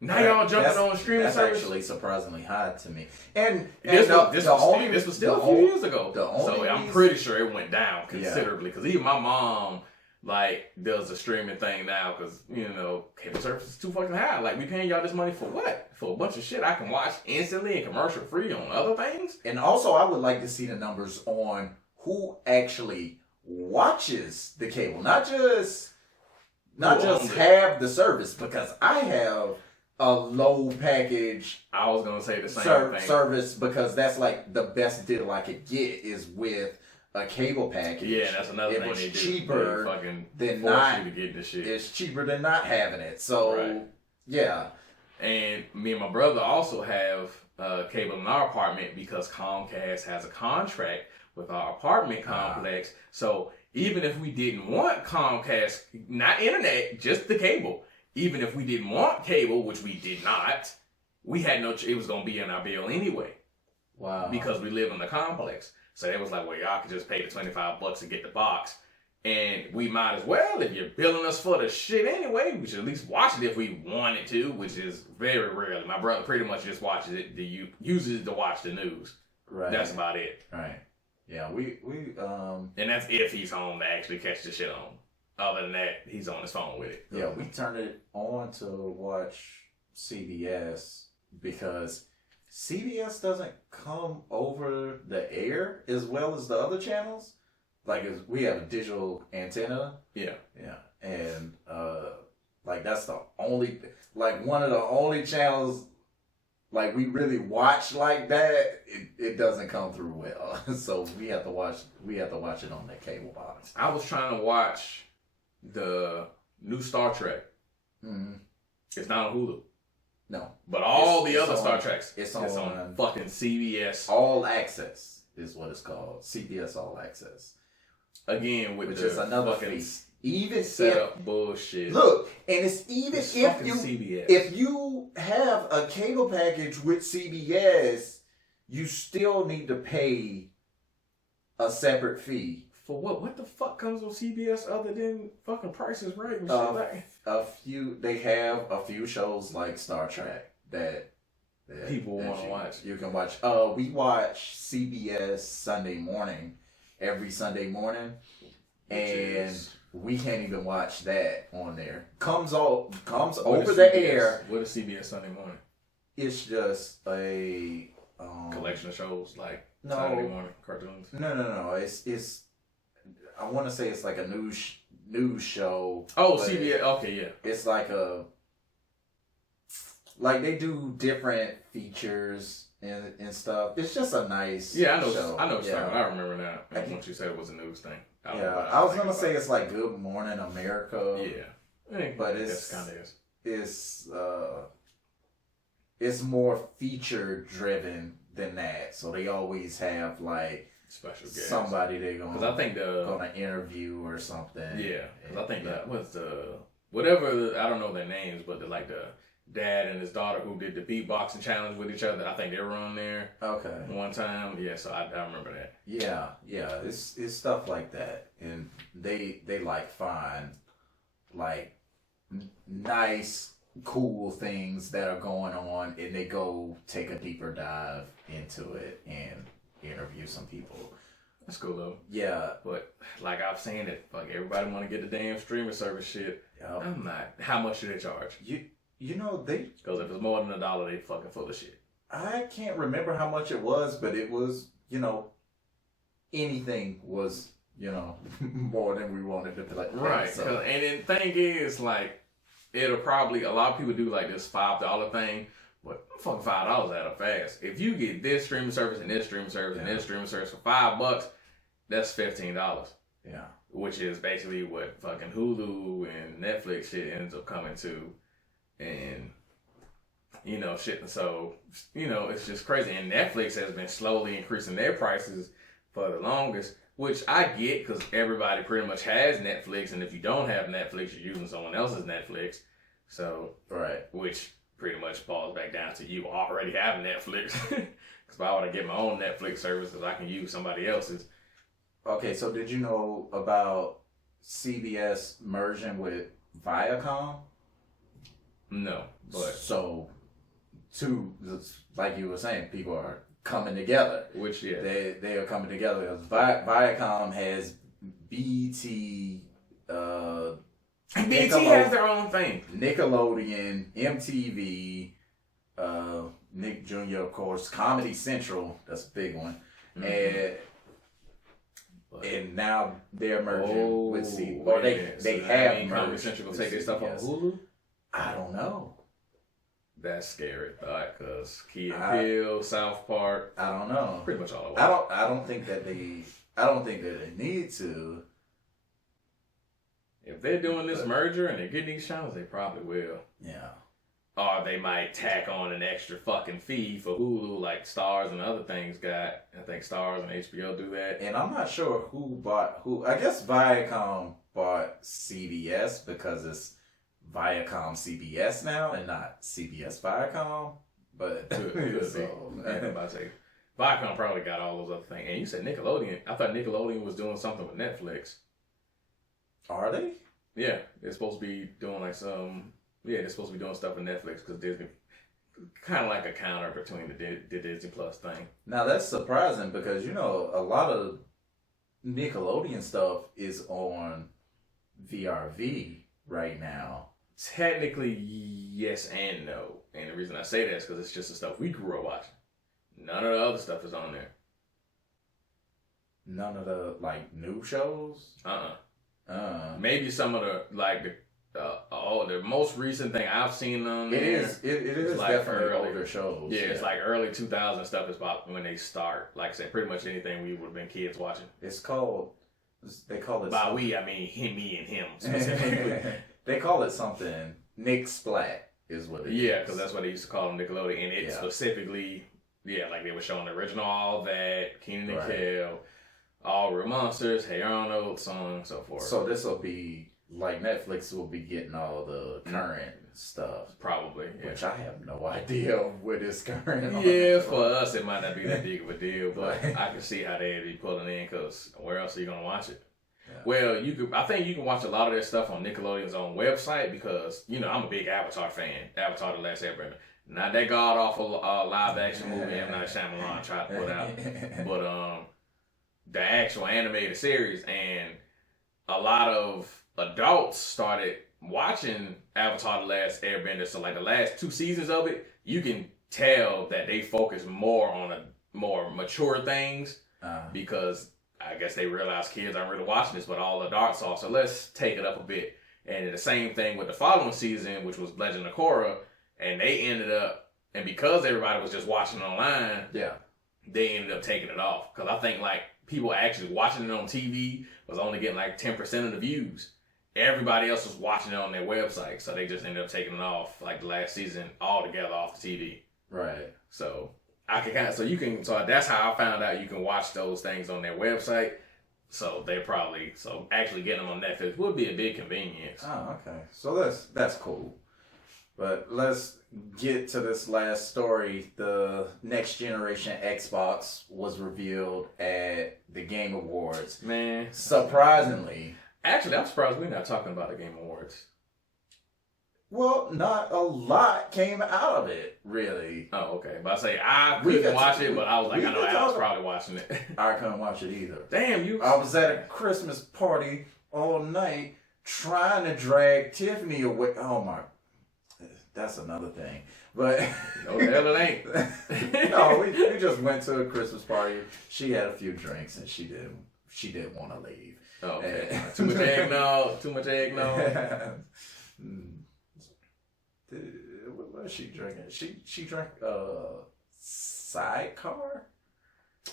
Now y'all jumping on streaming service. That's actually surprisingly high to me. And this was still a few years ago. So I'm pretty sure it went down considerably because even my mom does the streaming thing now because cable service is too fucking high. Like we paying y'all this money for what? For a bunch of shit I can watch instantly and commercial free on other things. And also I would like to see the numbers on who actually watches the cable, not just have the service because I have a low package. I was gonna say the same thing. Service because that's like the best deal I could get is with a cable package. Yeah, that's another thing they do. It's cheaper than not. You to get the shit. It's cheaper than not having it. So yeah. And me and my brother also have cable in our apartment because Comcast has a contract with our apartment complex. So even if we didn't want Comcast, not internet, just the cable, even if we didn't want cable, which we did not, we had no, it was going to be in our bill anyway. Wow. Because we live in the complex. So it was like, well, y'all could just pay the $25 to get the box. And we might as well, if you're billing us for the shit anyway, we should at least watch it if we wanted to, which is very rarely. My brother pretty much just watches it, uses it to watch the news. Right. That's about it. Right. Yeah, we and that's if he's home to actually catch the shit on. Other than that, he's on his phone with it. Yeah, we turned it on to watch CBS because CBS doesn't come over the air as well as the other channels. Like, we have a digital antenna. Yeah. Yeah. And, like, that's the only, like, one of the only channels, like, we really watch like that. It doesn't come through well. So we have to watch it on that cable box. I was trying to watch the new Star Trek. Mm-hmm. It's not on Hulu. No. But all the other Star Treks, it's on fucking CBS. All Access is what it's called. CBS All Access. Again, which is another fucking even setup bullshit. Look, and it's even it's if you have a cable package with CBS, you still need to pay a separate fee. For what? What the fuck comes with CBS other than fucking Price is Right and shit like? They have a few shows like Star Trek that people want to watch. You can watch. We watch CBS Sunday morning. Every Sunday morning, and we can't even watch that on there. Comes over the air. What is CBS Sunday morning? It's just a collection of shows like Saturday morning cartoons. No. It's. I want to say it's like a news show. Oh, CBS. Okay, yeah. It's like they do different features. And stuff. It's just a nice show. I know. Yeah. I remember now. Once you said it was a news thing. I was gonna say it's like Good Morning America. Yeah, but it's kind of it's more feature driven than that. So they always have like special guests, somebody they're gonna interview or something. Yeah, because I think that was whatever. I don't know their names, but they're like the dad and his daughter who did the beatboxing challenge with each other. I think they were on there. Okay. One time. Yeah, so I remember that. Yeah. It's stuff like that. And they like find like nice, cool things that are going on, and they go take a deeper dive into it and interview some people. That's cool though. Yeah. But like I've seen it, like everybody want to get the damn streaming service shit. Yep. I'm not. How much do they charge? You know, because if it's more than $1, they fucking full of shit. I can't remember how much it was, but it was, anything was, more than we wanted to be like. Right. So. And then the thing is, like, it'll probably, a lot of people do like this $5 thing, but fucking $5 add up fast. If you get this streaming service and this streaming service and this streaming service for $5, that's $15. Yeah. Which is basically what fucking Hulu and Netflix shit ends up coming to. And, shit. So, it's just crazy. And Netflix has been slowly increasing their prices for the longest, which I get because everybody pretty much has Netflix. And if you don't have Netflix, you're using someone else's Netflix. So, right. Which pretty much falls back down to you already having Netflix. Because why would I get my own Netflix service if I can use somebody else's? Okay, so did you know about CBS merging with Viacom? No, but so like you were saying, people are coming together. Which they are coming together because Viacom has BET. BET has their own thing. Nickelodeon, MTV, Nick Jr. of course, Comedy Central. That's a big one, and now they're merging with CBS. Or they have merged. Comedy Central will take their stuff on Hulu. I don't know. That's scary thought, because Key and Peele, South Park. I don't know. Pretty much all of it. I don't think that they need to. If they're doing this merger and they're getting these channels, they probably will. Yeah. or they might tack on an extra fucking fee for Hulu, like Stars and other things got. I think Stars and HBO do that. And I'm not sure who bought who. I guess Viacom bought CBS because it's Viacom CBS now and not CBS Viacom. But could be. Yeah, I'm about to say Viacom probably got all those other things. And you said Nickelodeon. I thought Nickelodeon was doing something with Netflix. Are they? Yeah, they're supposed to be doing like some. Yeah, they're supposed to be doing stuff with Netflix because Disney, kind of like a counter between the Disney Plus thing. Now that's surprising because a lot of Nickelodeon stuff is on VRV right now. Technically, yes and no. And the reason I say that is because it's just the stuff we grew up watching. None of the other stuff is on there. None of the new shows. Maybe some of the most recent thing I've seen on there. It is like definitely older shows. Yeah, it's like early 2000 stuff is about when they start. Like I said, pretty much anything we would have been kids watching. They call it. By we, I mean him, me, and him specifically. They call it something. Nick Splat is what it is. Yeah, because that's what they used to call them, Nickelodeon. And it specifically, like they were showing the original All That, Kenan and Kel, All Real Monsters, Hey Arnold, so on and so forth. So this will be like Netflix will be getting all the current stuff. Probably. Yeah. Which I have no idea what is current. Yeah, for us it might not be that big of a deal, but I can see how they'd be pulling in because where else are you going to watch it? Yeah. Well, I think you can watch a lot of their stuff on Nickelodeon's own website because, I'm a big Avatar fan. Avatar The Last Airbender. Not that god-awful live action movie M. Night Shyamalan tried to put out, but the actual animated series, and a lot of adults started watching Avatar The Last Airbender. So like the last 2 seasons of it, you can tell that they focus more on a more mature things because I guess they realize kids aren't really watching this, but all adults are. So let's take it up a bit. And the same thing with the following season, which was Legend of Korra, and they ended up, and because everybody was just watching online, they ended up taking it off. Because I think people actually watching it on TV was only getting 10% of the views. Everybody else was watching it on their website, so they just ended up taking it off the last season altogether off the TV. Right. So so that's how I found out you can watch those things on their website. So actually getting them on Netflix would be a big convenience. Oh, okay. So that's cool. But let's get to this last story. The next generation Xbox was revealed at the Game Awards. Man. Surprisingly. Actually, I'm surprised we're not talking about the Game Awards. Well, not a lot came out of it, really. Oh, okay. But I say I couldn't watch it, but I was like, I know Al's probably watching it. I couldn't watch it either. Damn, you. I was at a Christmas party all night trying to drag Tiffany away. Oh, my. That's another thing. But no, the hell it ain't. No, we just went to a Christmas party. She had a few drinks and she didn't want to leave. Oh, okay. Too much eggnog. What was she drinking? She drank sidecar.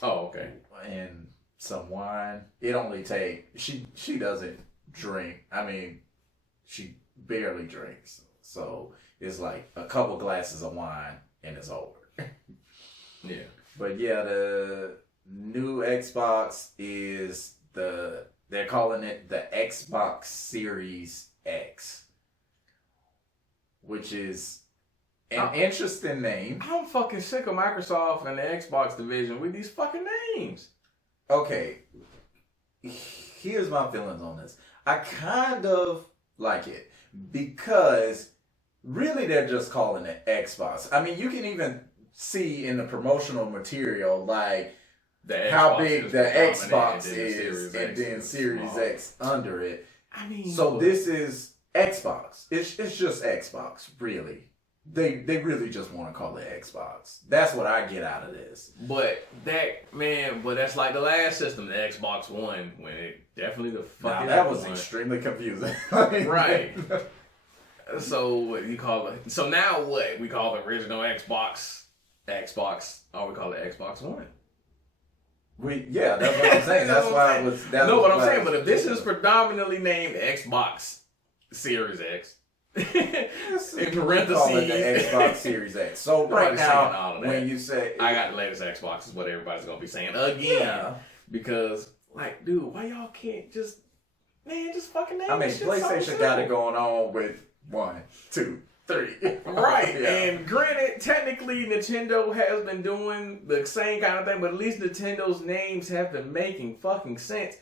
Oh, okay. And some wine. It only take she doesn't drink. I mean, she barely drinks. So it's like a couple glasses of wine and it's over. Yeah. But yeah, the new Xbox is they're calling it the Xbox Series X, which is an interesting name. I'm fucking sick of Microsoft and the Xbox division with these fucking names. Okay, here's my feelings on this. I kind of like it because really they're just calling it Xbox. I mean, you can even see in the promotional material how big the Xbox is and then Series X under it. I mean, so this is Xbox. It's just Xbox, really. They really just want to call it Xbox. That's what I get out of this. But that's like the last system, the Xbox One, when it definitely the fucking. That was extremely confusing. Right. So what you call it? So now what? We call the original Xbox, or we call it Xbox One. That's what I'm saying. That's why it was. What I'm saying. But if this is predominantly named Xbox Series X, In parentheses, call it the Xbox Series X. So right now, when you say I got the latest Xbox, is what everybody's gonna be saying again. Because, like, dude, why y'all can't just fucking name? I mean, PlayStation got it going on with 1, 2, 3. Right. Yeah. And granted, technically, Nintendo has been doing the same kind of thing, but at least Nintendo's names have been making fucking sense.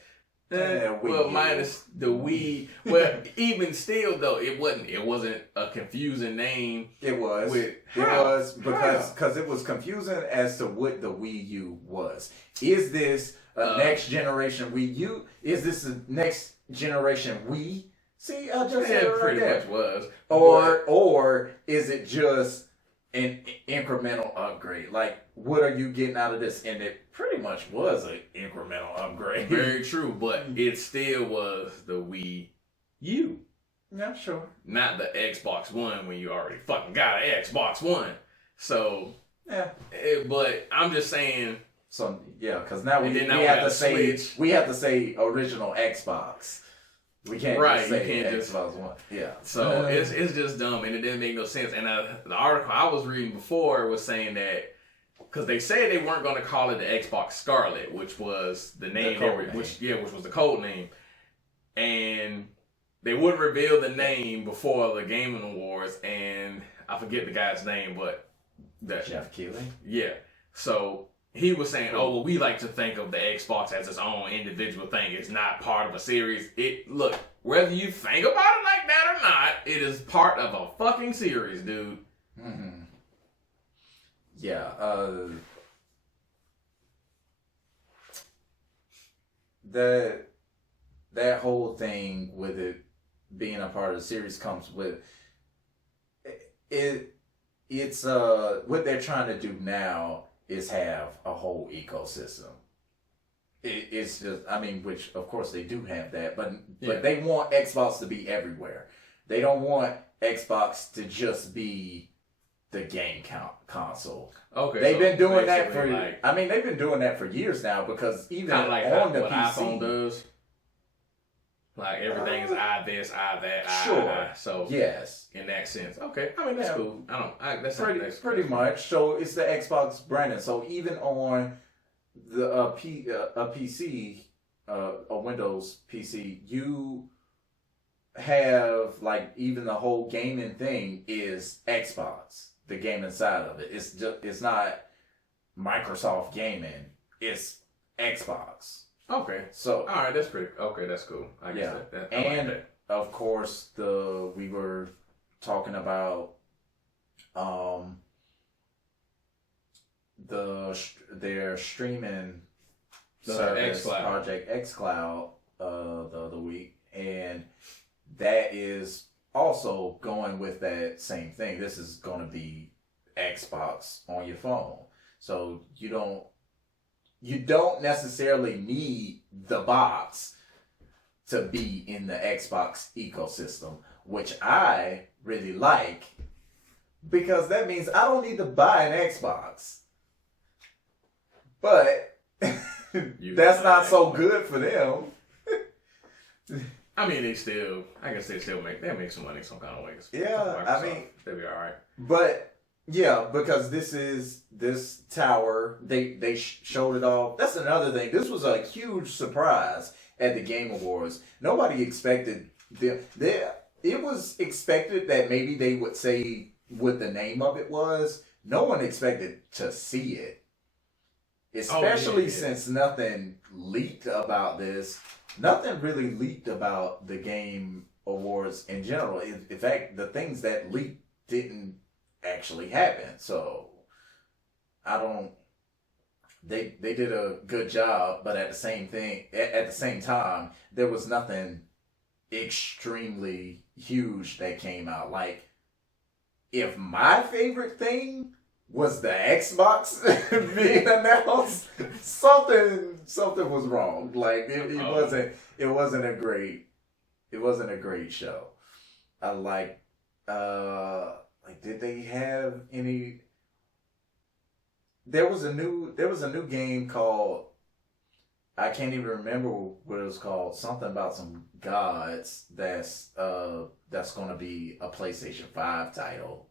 Well, minus the Wii. Well, even still though, it wasn't a confusing name. It was. Because it was confusing as to what the Wii U was. Is this a next generation Wii U? Is this a next generation Wii? See, I just said it pretty much was. Or is it just an incremental upgrade? Like, what are you getting out of this? And it pretty much was an incremental upgrade. Very true, but it still was the Wii U. Yeah, sure. Not the Xbox One when you already fucking got an Xbox One. So, yeah. But I'm just saying. So, yeah, because now we have to say original Xbox. We can't just say Xbox One. Yeah. So it's just dumb, and it didn't make no sense. And the article I was reading before was saying that because they said they weren't going to call it the Xbox Scarlet, which was the name, which was the code name, and they wouldn't reveal the name before the Gaming Awards, and I forget the guy's name, but Jeff Keighley. Yeah. So he was saying, oh, well, we like to think of the Xbox as its own individual thing. It's not part of a series. Look, whether you think about it like that or not, it is part of a fucking series, dude. Mm-hmm. Yeah. That whole thing with it being a part of the series comes with it. It's what they're trying to do now is have a whole ecosystem. It's just, I mean, which of course they do have that, but they want Xbox to be everywhere. They don't want Xbox to just be the game console. Okay, they've been doing that for. They've been doing that for years now because even on the PC, iPhone does. Like everything is I this, I that, sure. I. So yes, in that sense, okay. I mean that's cool. That's pretty much. So it's the Xbox branding. So even on the a PC, a Windows PC, you have like even the whole gaming thing is Xbox. The gaming side of it. It's not Microsoft gaming. It's Xbox. Okay. So all right, that's pretty. Okay, that's cool. I guess that. And like that. Of course, we were talking about their streaming service, Project xCloud, the other week, and that is also going with that same thing. This is going to be Xbox on your phone, so you don't necessarily need the box to be in the Xbox ecosystem, which I really like because that means I don't need to buy an Xbox. But that's not so good for them. I mean, they still make some money some kind of ways. Yeah, I mean, they'll be all right. But yeah, because this tower, they showed it off. That's another thing. This was a huge surprise at the Game Awards. Nobody expected it was expected that maybe they would say what the name of it was. No one expected to see it, especially since nothing leaked about this. Nothing really leaked about the Game Awards in general. In fact, the things that leaked didn't actually happen. So they did a good job, but at the same time, there was nothing extremely huge that came out. Like, if my favorite thing was the Xbox being announced, something was wrong. Like it wasn't a great show. Did they have any? There was a new game called I can't even remember what it was called. Something about some gods that's going to be a PlayStation 5 title,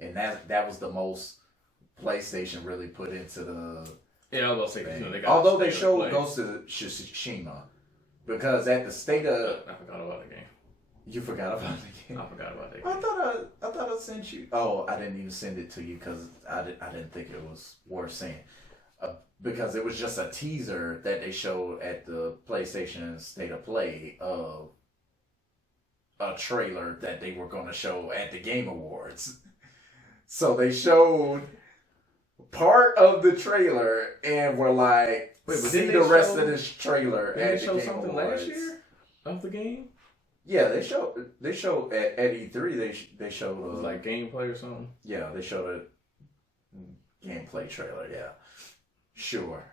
and that was the most PlayStation really put into the. Yeah, I was gonna say, they got although they showed Ghost of Tsushima, because at the state of I forgot about the game. You forgot about the game. I forgot about that game. I thought I sent you. Oh, I didn't even send it to you because I didn't think it was worth seeing. Because it was just a teaser that they showed at the PlayStation State of Play of a trailer that they were going to show at the Game Awards. So they showed part of the trailer and were like, see the rest of this trailer at the Game Awards. Did they show something last year of the game? Yeah, they showed at E3 they showed it was like gameplay or something. Yeah, they showed a gameplay trailer. Yeah, sure.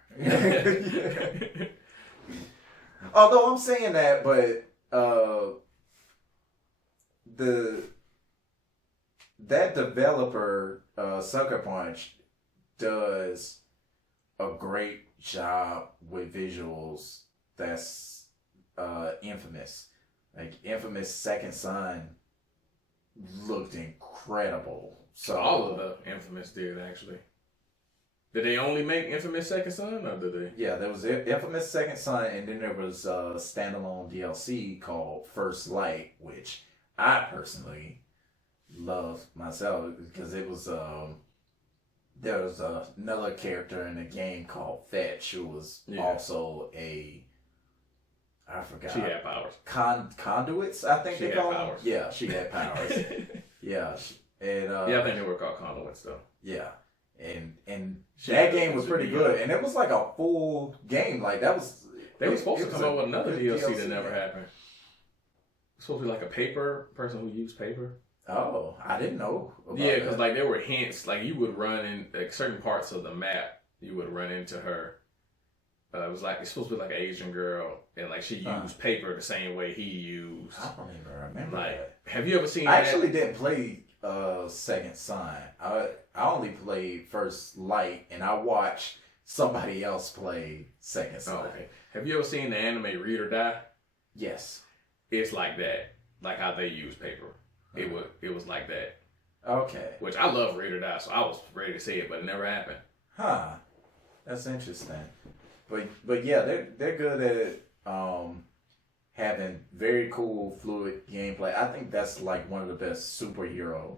Although I'm saying that, but that developer Sucker Punch does a great job with visuals. That's Infamous. Like Infamous Second Son looked incredible. So all of the Infamous did actually. Did they only make Infamous Second Son, or did they? Yeah, there was Infamous Second Son, and then there was a standalone DLC called First Light, which I personally love myself because it was there was another character in the game called Fetch who was also I forgot. She had powers. Conduits, I think she they call them. Powers. Yeah, she had powers. Yeah, and I think they were called conduits though. Yeah, and that game was pretty good, and it was like a full game. Like that was. They were supposed to come up with another DLC that never happened. It's supposed to be like a paper person who used paper. Oh, I didn't know. Yeah, because like there were hints. Like you would run in like certain parts of the map. You would run into her. It was like it's supposed to be like an Asian girl, and like she used paper the same way he used. I don't even remember. Like, that. Have you ever seen? I actually didn't play Second Son. I only played First Light, and I watched somebody else play Second Son. Oh, okay. Have you ever seen the anime Read or Die? Yes. It's like that, like how they use paper. It was like that. Okay. Which I love Read or Die, so I was ready to see it, but it never happened. Huh. That's interesting. But yeah, they're good at having very cool fluid gameplay. I think that's like one of the best superhero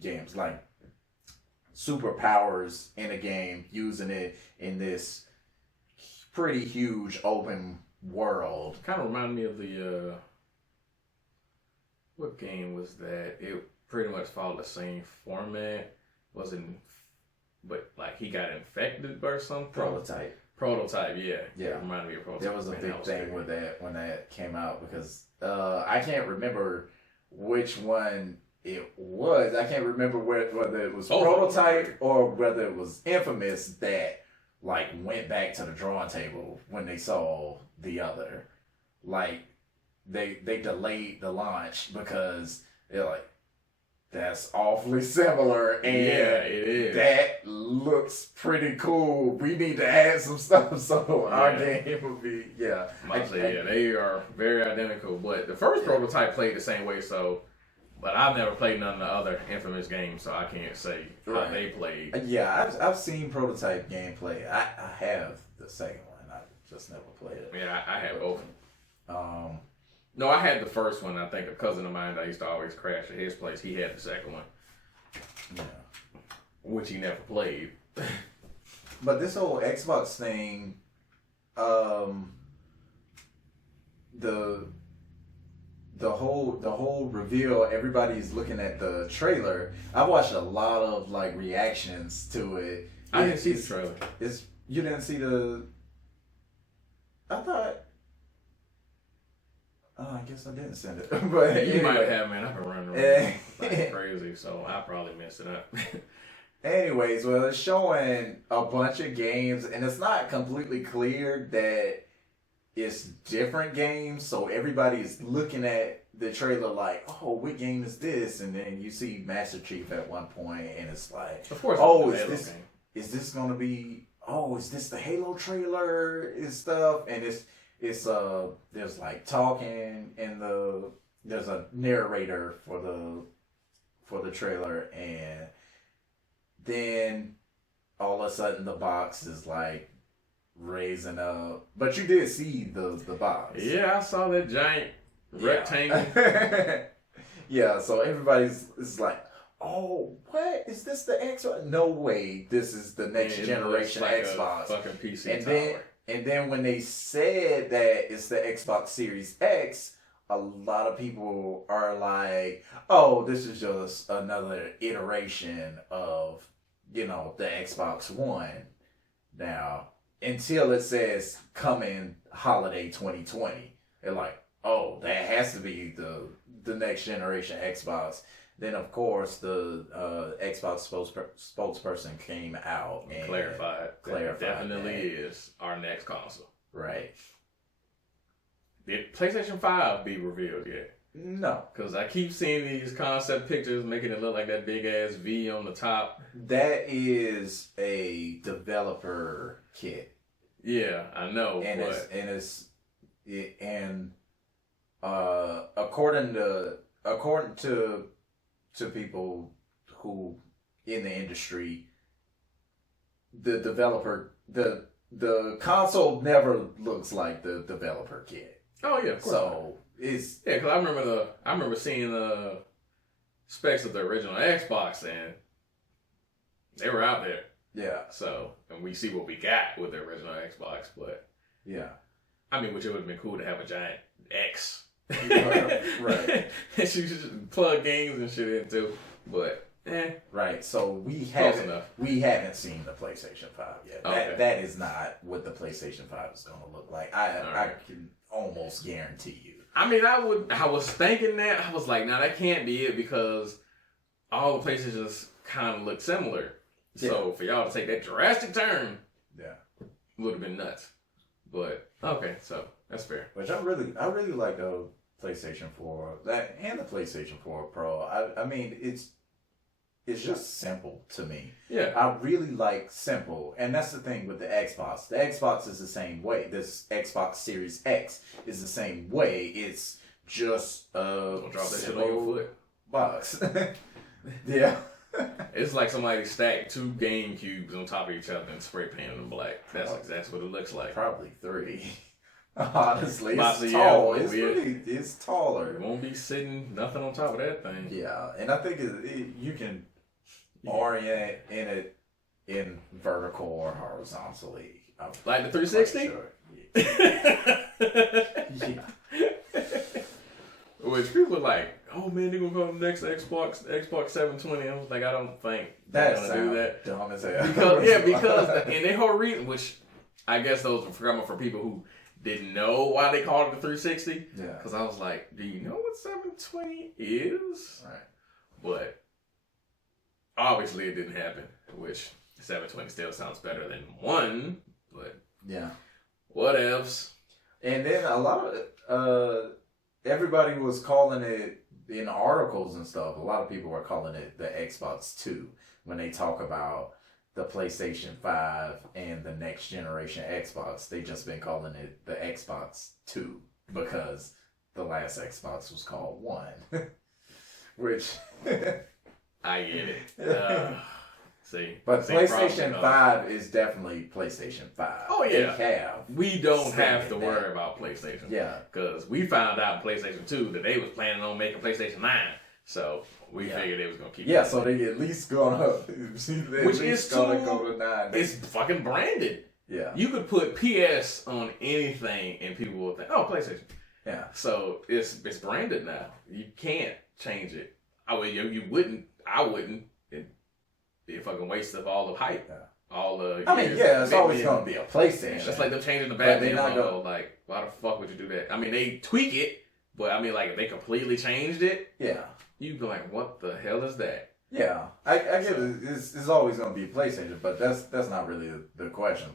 games, like superpowers in a game, using it in this pretty huge open world. Kind of reminded me of the what game was that? It pretty much followed the same format. But like he got infected or something. Prototype, yeah. Yeah. It reminded me of Prototype. There was a big thing with that when that came out because I can't remember which one it was. I can't remember whether it was Prototype or whether it was Infamous that like went back to the drawing table when they saw the other. Like they delayed the launch because they're like, that's awfully similar, and yeah, it is. That looks pretty cool. We need to add some stuff so our game will be they are very identical. But the first Prototype played the same way, but I've never played none of the other Infamous games, so I can't say how they played. Yeah, I've seen Prototype gameplay. I have the second one. I just never played it. Yeah, I have both. No, I had the first one. I think a cousin of mine that I used to always crash at his place, he had the second one. Yeah. Which he never played. But this whole Xbox thing, the whole reveal, everybody's looking at the trailer. I watched a lot of like reactions to it. I didn't see the trailer. You didn't see the... I thought... I guess I didn't send it. But you might have, man. I've been running around like crazy, so I probably messed it up. Anyways, well, it's showing a bunch of games, and it's not completely clear that it's different games, so everybody is looking at the trailer like, oh, what game is this? And then you see Master Chief at one point, and it's like, of course, is this going to be oh, is this the Halo trailer and stuff? And it's there's like talking in there's a narrator for the trailer, and then all of a sudden the box is like raising up. But you did see the box. Yeah, I saw that giant rectangle. Yeah, so everybody's is like, oh, what is this? The Xbox? No way! This is the next generation like Xbox. A fucking PC and then when they said that it's the Xbox Series X, a lot of people are like, oh, this is just another iteration of, the Xbox One. Now, until it says coming holiday 2020, they're like, oh, that has to be the next generation Xbox. Then, of course, the Xbox spokesperson came out and clarified it definitely is our next console. Right. Did PlayStation 5 be revealed yet? No. Because I keep seeing these concept pictures making it look like that big-ass V on the top. That is a developer kit. Yeah, I know. According to people who in the industry, the console never looks like the developer kit. Oh yeah, of course. So it's because I remember seeing the specs of the original Xbox, and they were out there. Yeah. So, and we see what we got with the original Xbox, but yeah, I mean, which it would have been cool to have a giant X. Right. And you just plug games and shit into, but right. So we haven't seen the PlayStation 5 yet. Okay. That is not what the PlayStation 5 is going to look like. I can almost guarantee you. I mean, I was thinking that. I was like, no, that can't be it, because all the PlayStations kind of look similar. Yeah. So for y'all to take that drastic turn, would have been nuts. But okay, so that's fair. Which I really like the PlayStation 4 and the PlayStation 4 Pro. I mean, it's just simple to me. Yeah. I really like simple, and that's the thing with the Xbox. The Xbox is the same way. This Xbox Series X is the same way. It's just don't drop that shit on your foot. Box. Yeah. It's like somebody stacked 2 game cubes on top of each other and spray painted them black. That's what it looks like. Probably 3. Honestly, it's tall. It's taller. It won't be sitting nothing on top of that thing. Yeah, and I think you can orient in vertical or horizontally. Like the 360? Sure. Yeah. Which people were like, oh man, they're gonna call the next Xbox 720. I was like, I don't think they're gonna do that. Dumb as hell. Because and their whole reason, which I guess those were for people who didn't know why they called it the 360. Yeah. Because I was like, do you know what 720 is? Right. But obviously it didn't happen, which 720 still sounds better than 1, but yeah. Whatevs. And then a lot of everybody was calling it in articles and stuff. A lot of people were calling it the Xbox 2 when they talk about the PlayStation 5 and the next generation Xbox. They just been calling it the Xbox 2 because the last Xbox was called 1. Which I get it. But PlayStation 5 is definitely PlayStation 5. Oh yeah. We don't have to worry about PlayStation. Yeah. Because we found out in PlayStation 2 that they was planning on making PlayStation 9. So we figured they was gonna keep so they at least gonna which is gonna go to 9. It's fucking branded. Yeah. You could put PS on anything and people will think, oh, PlayStation. Yeah. So it's branded now. You can't change it. I wouldn't. It'd be a fucking waste of all the hype. Yeah. All the it's always gonna be a PlayStation. That's like them changing the Batman logo. Like, why the fuck would you do that? I mean, they tweak it, but I mean, like, if they completely changed it, you'd be like, what the hell is that? Yeah, I get it. It's always gonna be a PlayStation, but that's not really the question.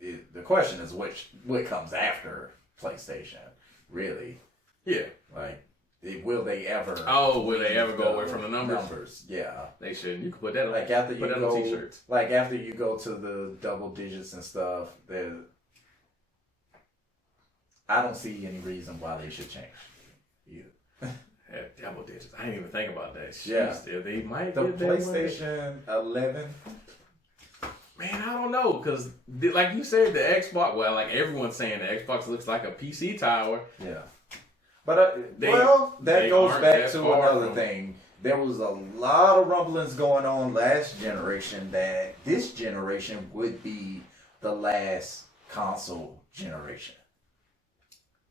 The question is what comes after PlayStation, really. Yeah. Like, will they ever? Oh, will they ever go away from the numbers? Yeah, they shouldn't. You can put that on. Like after you go, on t-shirts. Like after you go to the double digits and stuff, I don't see any reason why they should change. At double digits, I didn't even think about that. Jeez, they might. The PlayStation 11. Man, I don't know, because like you said, the Xbox. Well, like everyone's saying, the Xbox looks like a PC tower. Yeah, but that goes back to another thing. There was a lot of rumblings going on last generation that this generation would be the last console generation.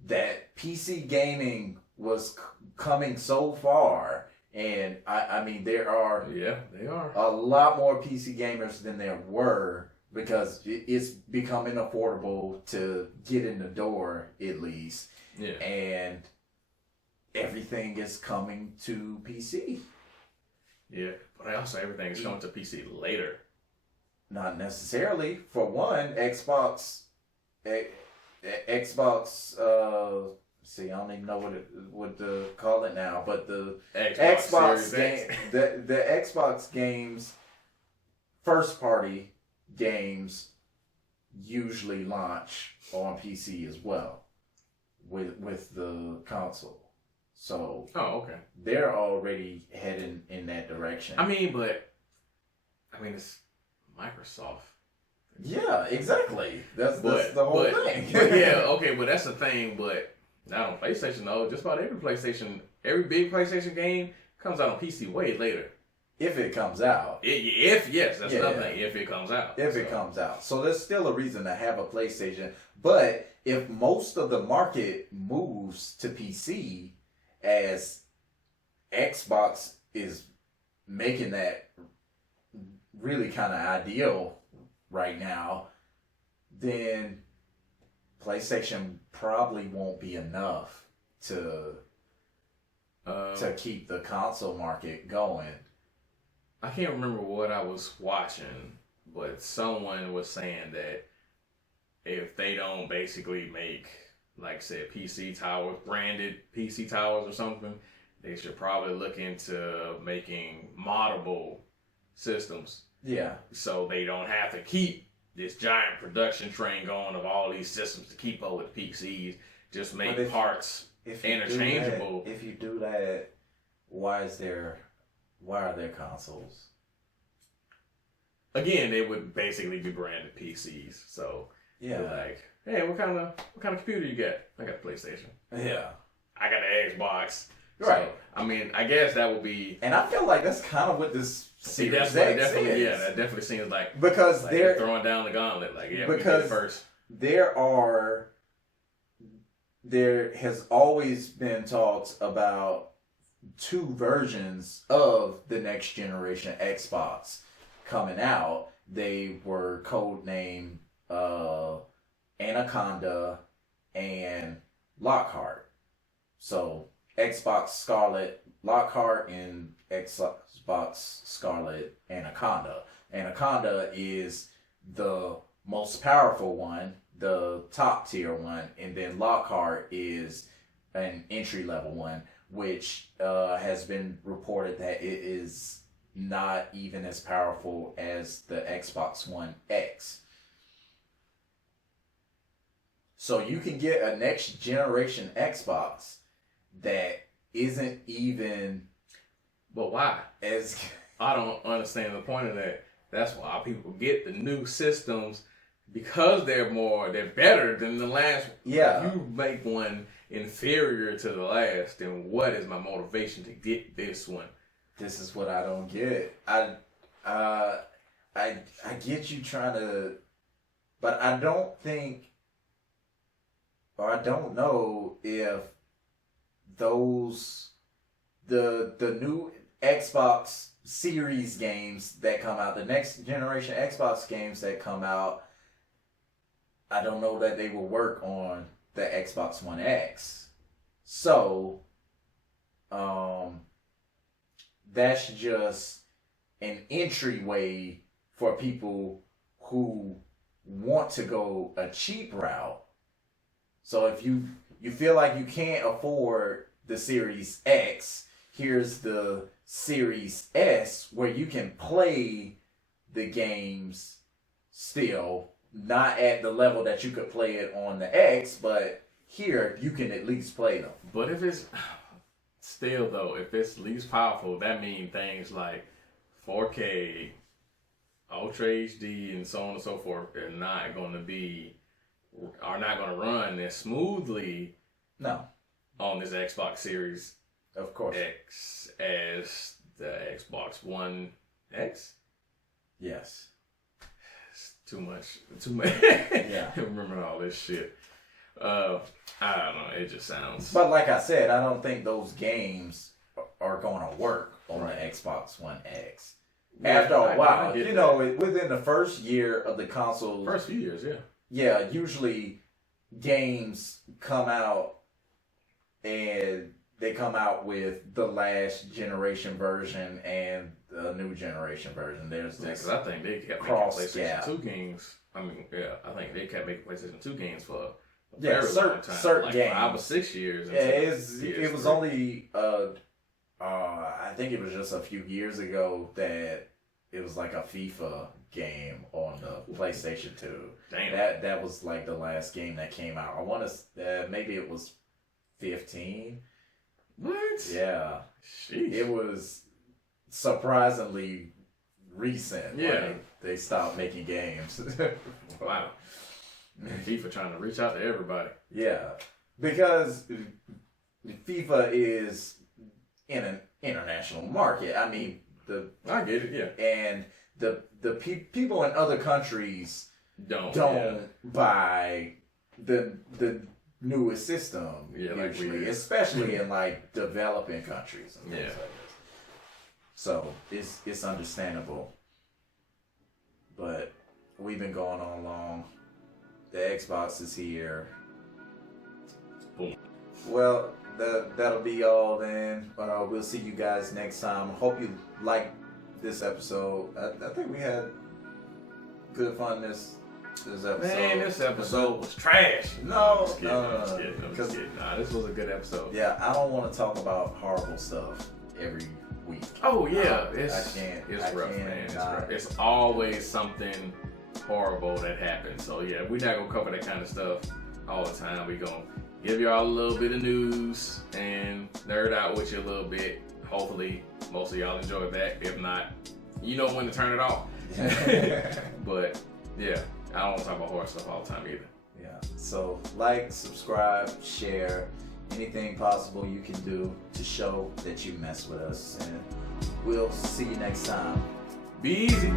That PC gaming was coming so far, and I mean there are they are a lot more PC gamers than there were, because it's becoming affordable to get in the door at least, and everything is coming to PC. Yeah, but also everything is coming to PC later. Not necessarily. For one, Xbox. See, I don't even know what to call it now, but the Xbox game, the Xbox games, first party games, usually launch on PC as well, with the console. So, they're already heading in that direction. I mean, it's Microsoft. Yeah, exactly. That's the whole thing. But that's the thing. But not on PlayStation, though. Just about every big PlayStation game comes out on PC way later. If it comes out. That's another thing. If it comes out. It comes out. So there's still a reason to have a PlayStation. But if most of the market moves to PC, as Xbox is making that really kind of ideal right now, then PlayStation probably won't be enough to keep the console market going. I can't remember what I was watching, but someone was saying that if they don't basically make, like I said, PC towers, branded PC towers or something, they should probably look into making moddable systems. Yeah. So they don't have to keep this giant production train going of all these systems to keep up with PCs. Just make parts interchangeable. If you do that, why are there consoles? Again, they would basically be branded PCs. So like, hey, what kind of computer you got? I got a PlayStation. Yeah. I got an Xbox. Right. So, I mean, I guess that would be. And I feel like that's kind of what this Series X is. Yeah, that definitely seems like, because like they're throwing down the gauntlet. Like, yeah, because we did it first. There has always been talks about two versions of the next generation Xbox coming out. They were codenamed Anaconda and Lockheart. So Xbox Scarlet Lockheart and Xbox Scarlet Anaconda. Anaconda is the most powerful one, the top tier one, and then Lockhart is an entry level one, which has been reported that it is not even as powerful as the Xbox One X. So you can get a next generation Xbox that isn't even. But why? As I don't understand the point of that. That's why people get the new systems, because they're better than the last. Yeah. If you make one inferior to the last, then what is my motivation to get this one? This is what I don't get. I get you trying to, but I don't think, or I don't know if the new Xbox Series games that come out, the next generation Xbox games that come out, I don't know that they will work on the Xbox One X. So, that's just an entryway for people who want to go a cheap route. So if you feel like you can't afford the Series X. Here's the Series S, where you can play the games still, not at the level that you could play it on the X, but here you can at least play them. But if it's still though, if it's least powerful, that means things like 4K, Ultra HD, and so on and so forth are not going to run as smoothly. No. On this Xbox Series, of course, X as the Xbox One X. Yes. It's too much. Yeah. Remember all this shit. I don't know. It just sounds. But like I said, I don't think those games are going to work on the Xbox One X. Yeah, after a while, within the first year of the console. First few years, yeah. Yeah, usually games come out and they come out with the last generation version and the new generation version. There's this because I think they kept making PlayStation 2 games. I think they kept making PlayStation 2 games for a very long time, certain like games. 5 or 6 years. It was only I think it was just a few years ago that it was like a FIFA game on the PlayStation 2. Damn. That was like the last game that came out. I want to maybe it was 15. What? Yeah. Sheesh. It was surprisingly recent. Yeah. When they stopped making games. Wow. FIFA trying to reach out to everybody. Yeah. Because FIFA is in an international market. I mean, I get it, yeah. And the people in other countries don't buy the newest system usually, especially in like developing countries and things like this. So it's understandable. But we've been going on long. The Xbox is here. Boom. Well, that'll be all then. We'll see you guys next time. Hope you like this episode. I think we had good fun this episode. Man, this episode was trash. No, I'm just kidding. Nah, this was a good episode. Yeah, I don't want to talk about horrible stuff every week. Oh yeah, It's rough, man. It's rough. It's always something horrible that happens. So yeah, we're not gonna cover that kind of stuff all the time. We're gonna give y'all a little bit of news and nerd out with you a little bit. Hopefully, most of y'all enjoy that. If not, you know when to turn it off. But yeah, I don't want to talk about horror stuff all the time either. Yeah. So like, subscribe, share, anything possible you can do to show that you mess with us. And we'll see you next time. Be easy.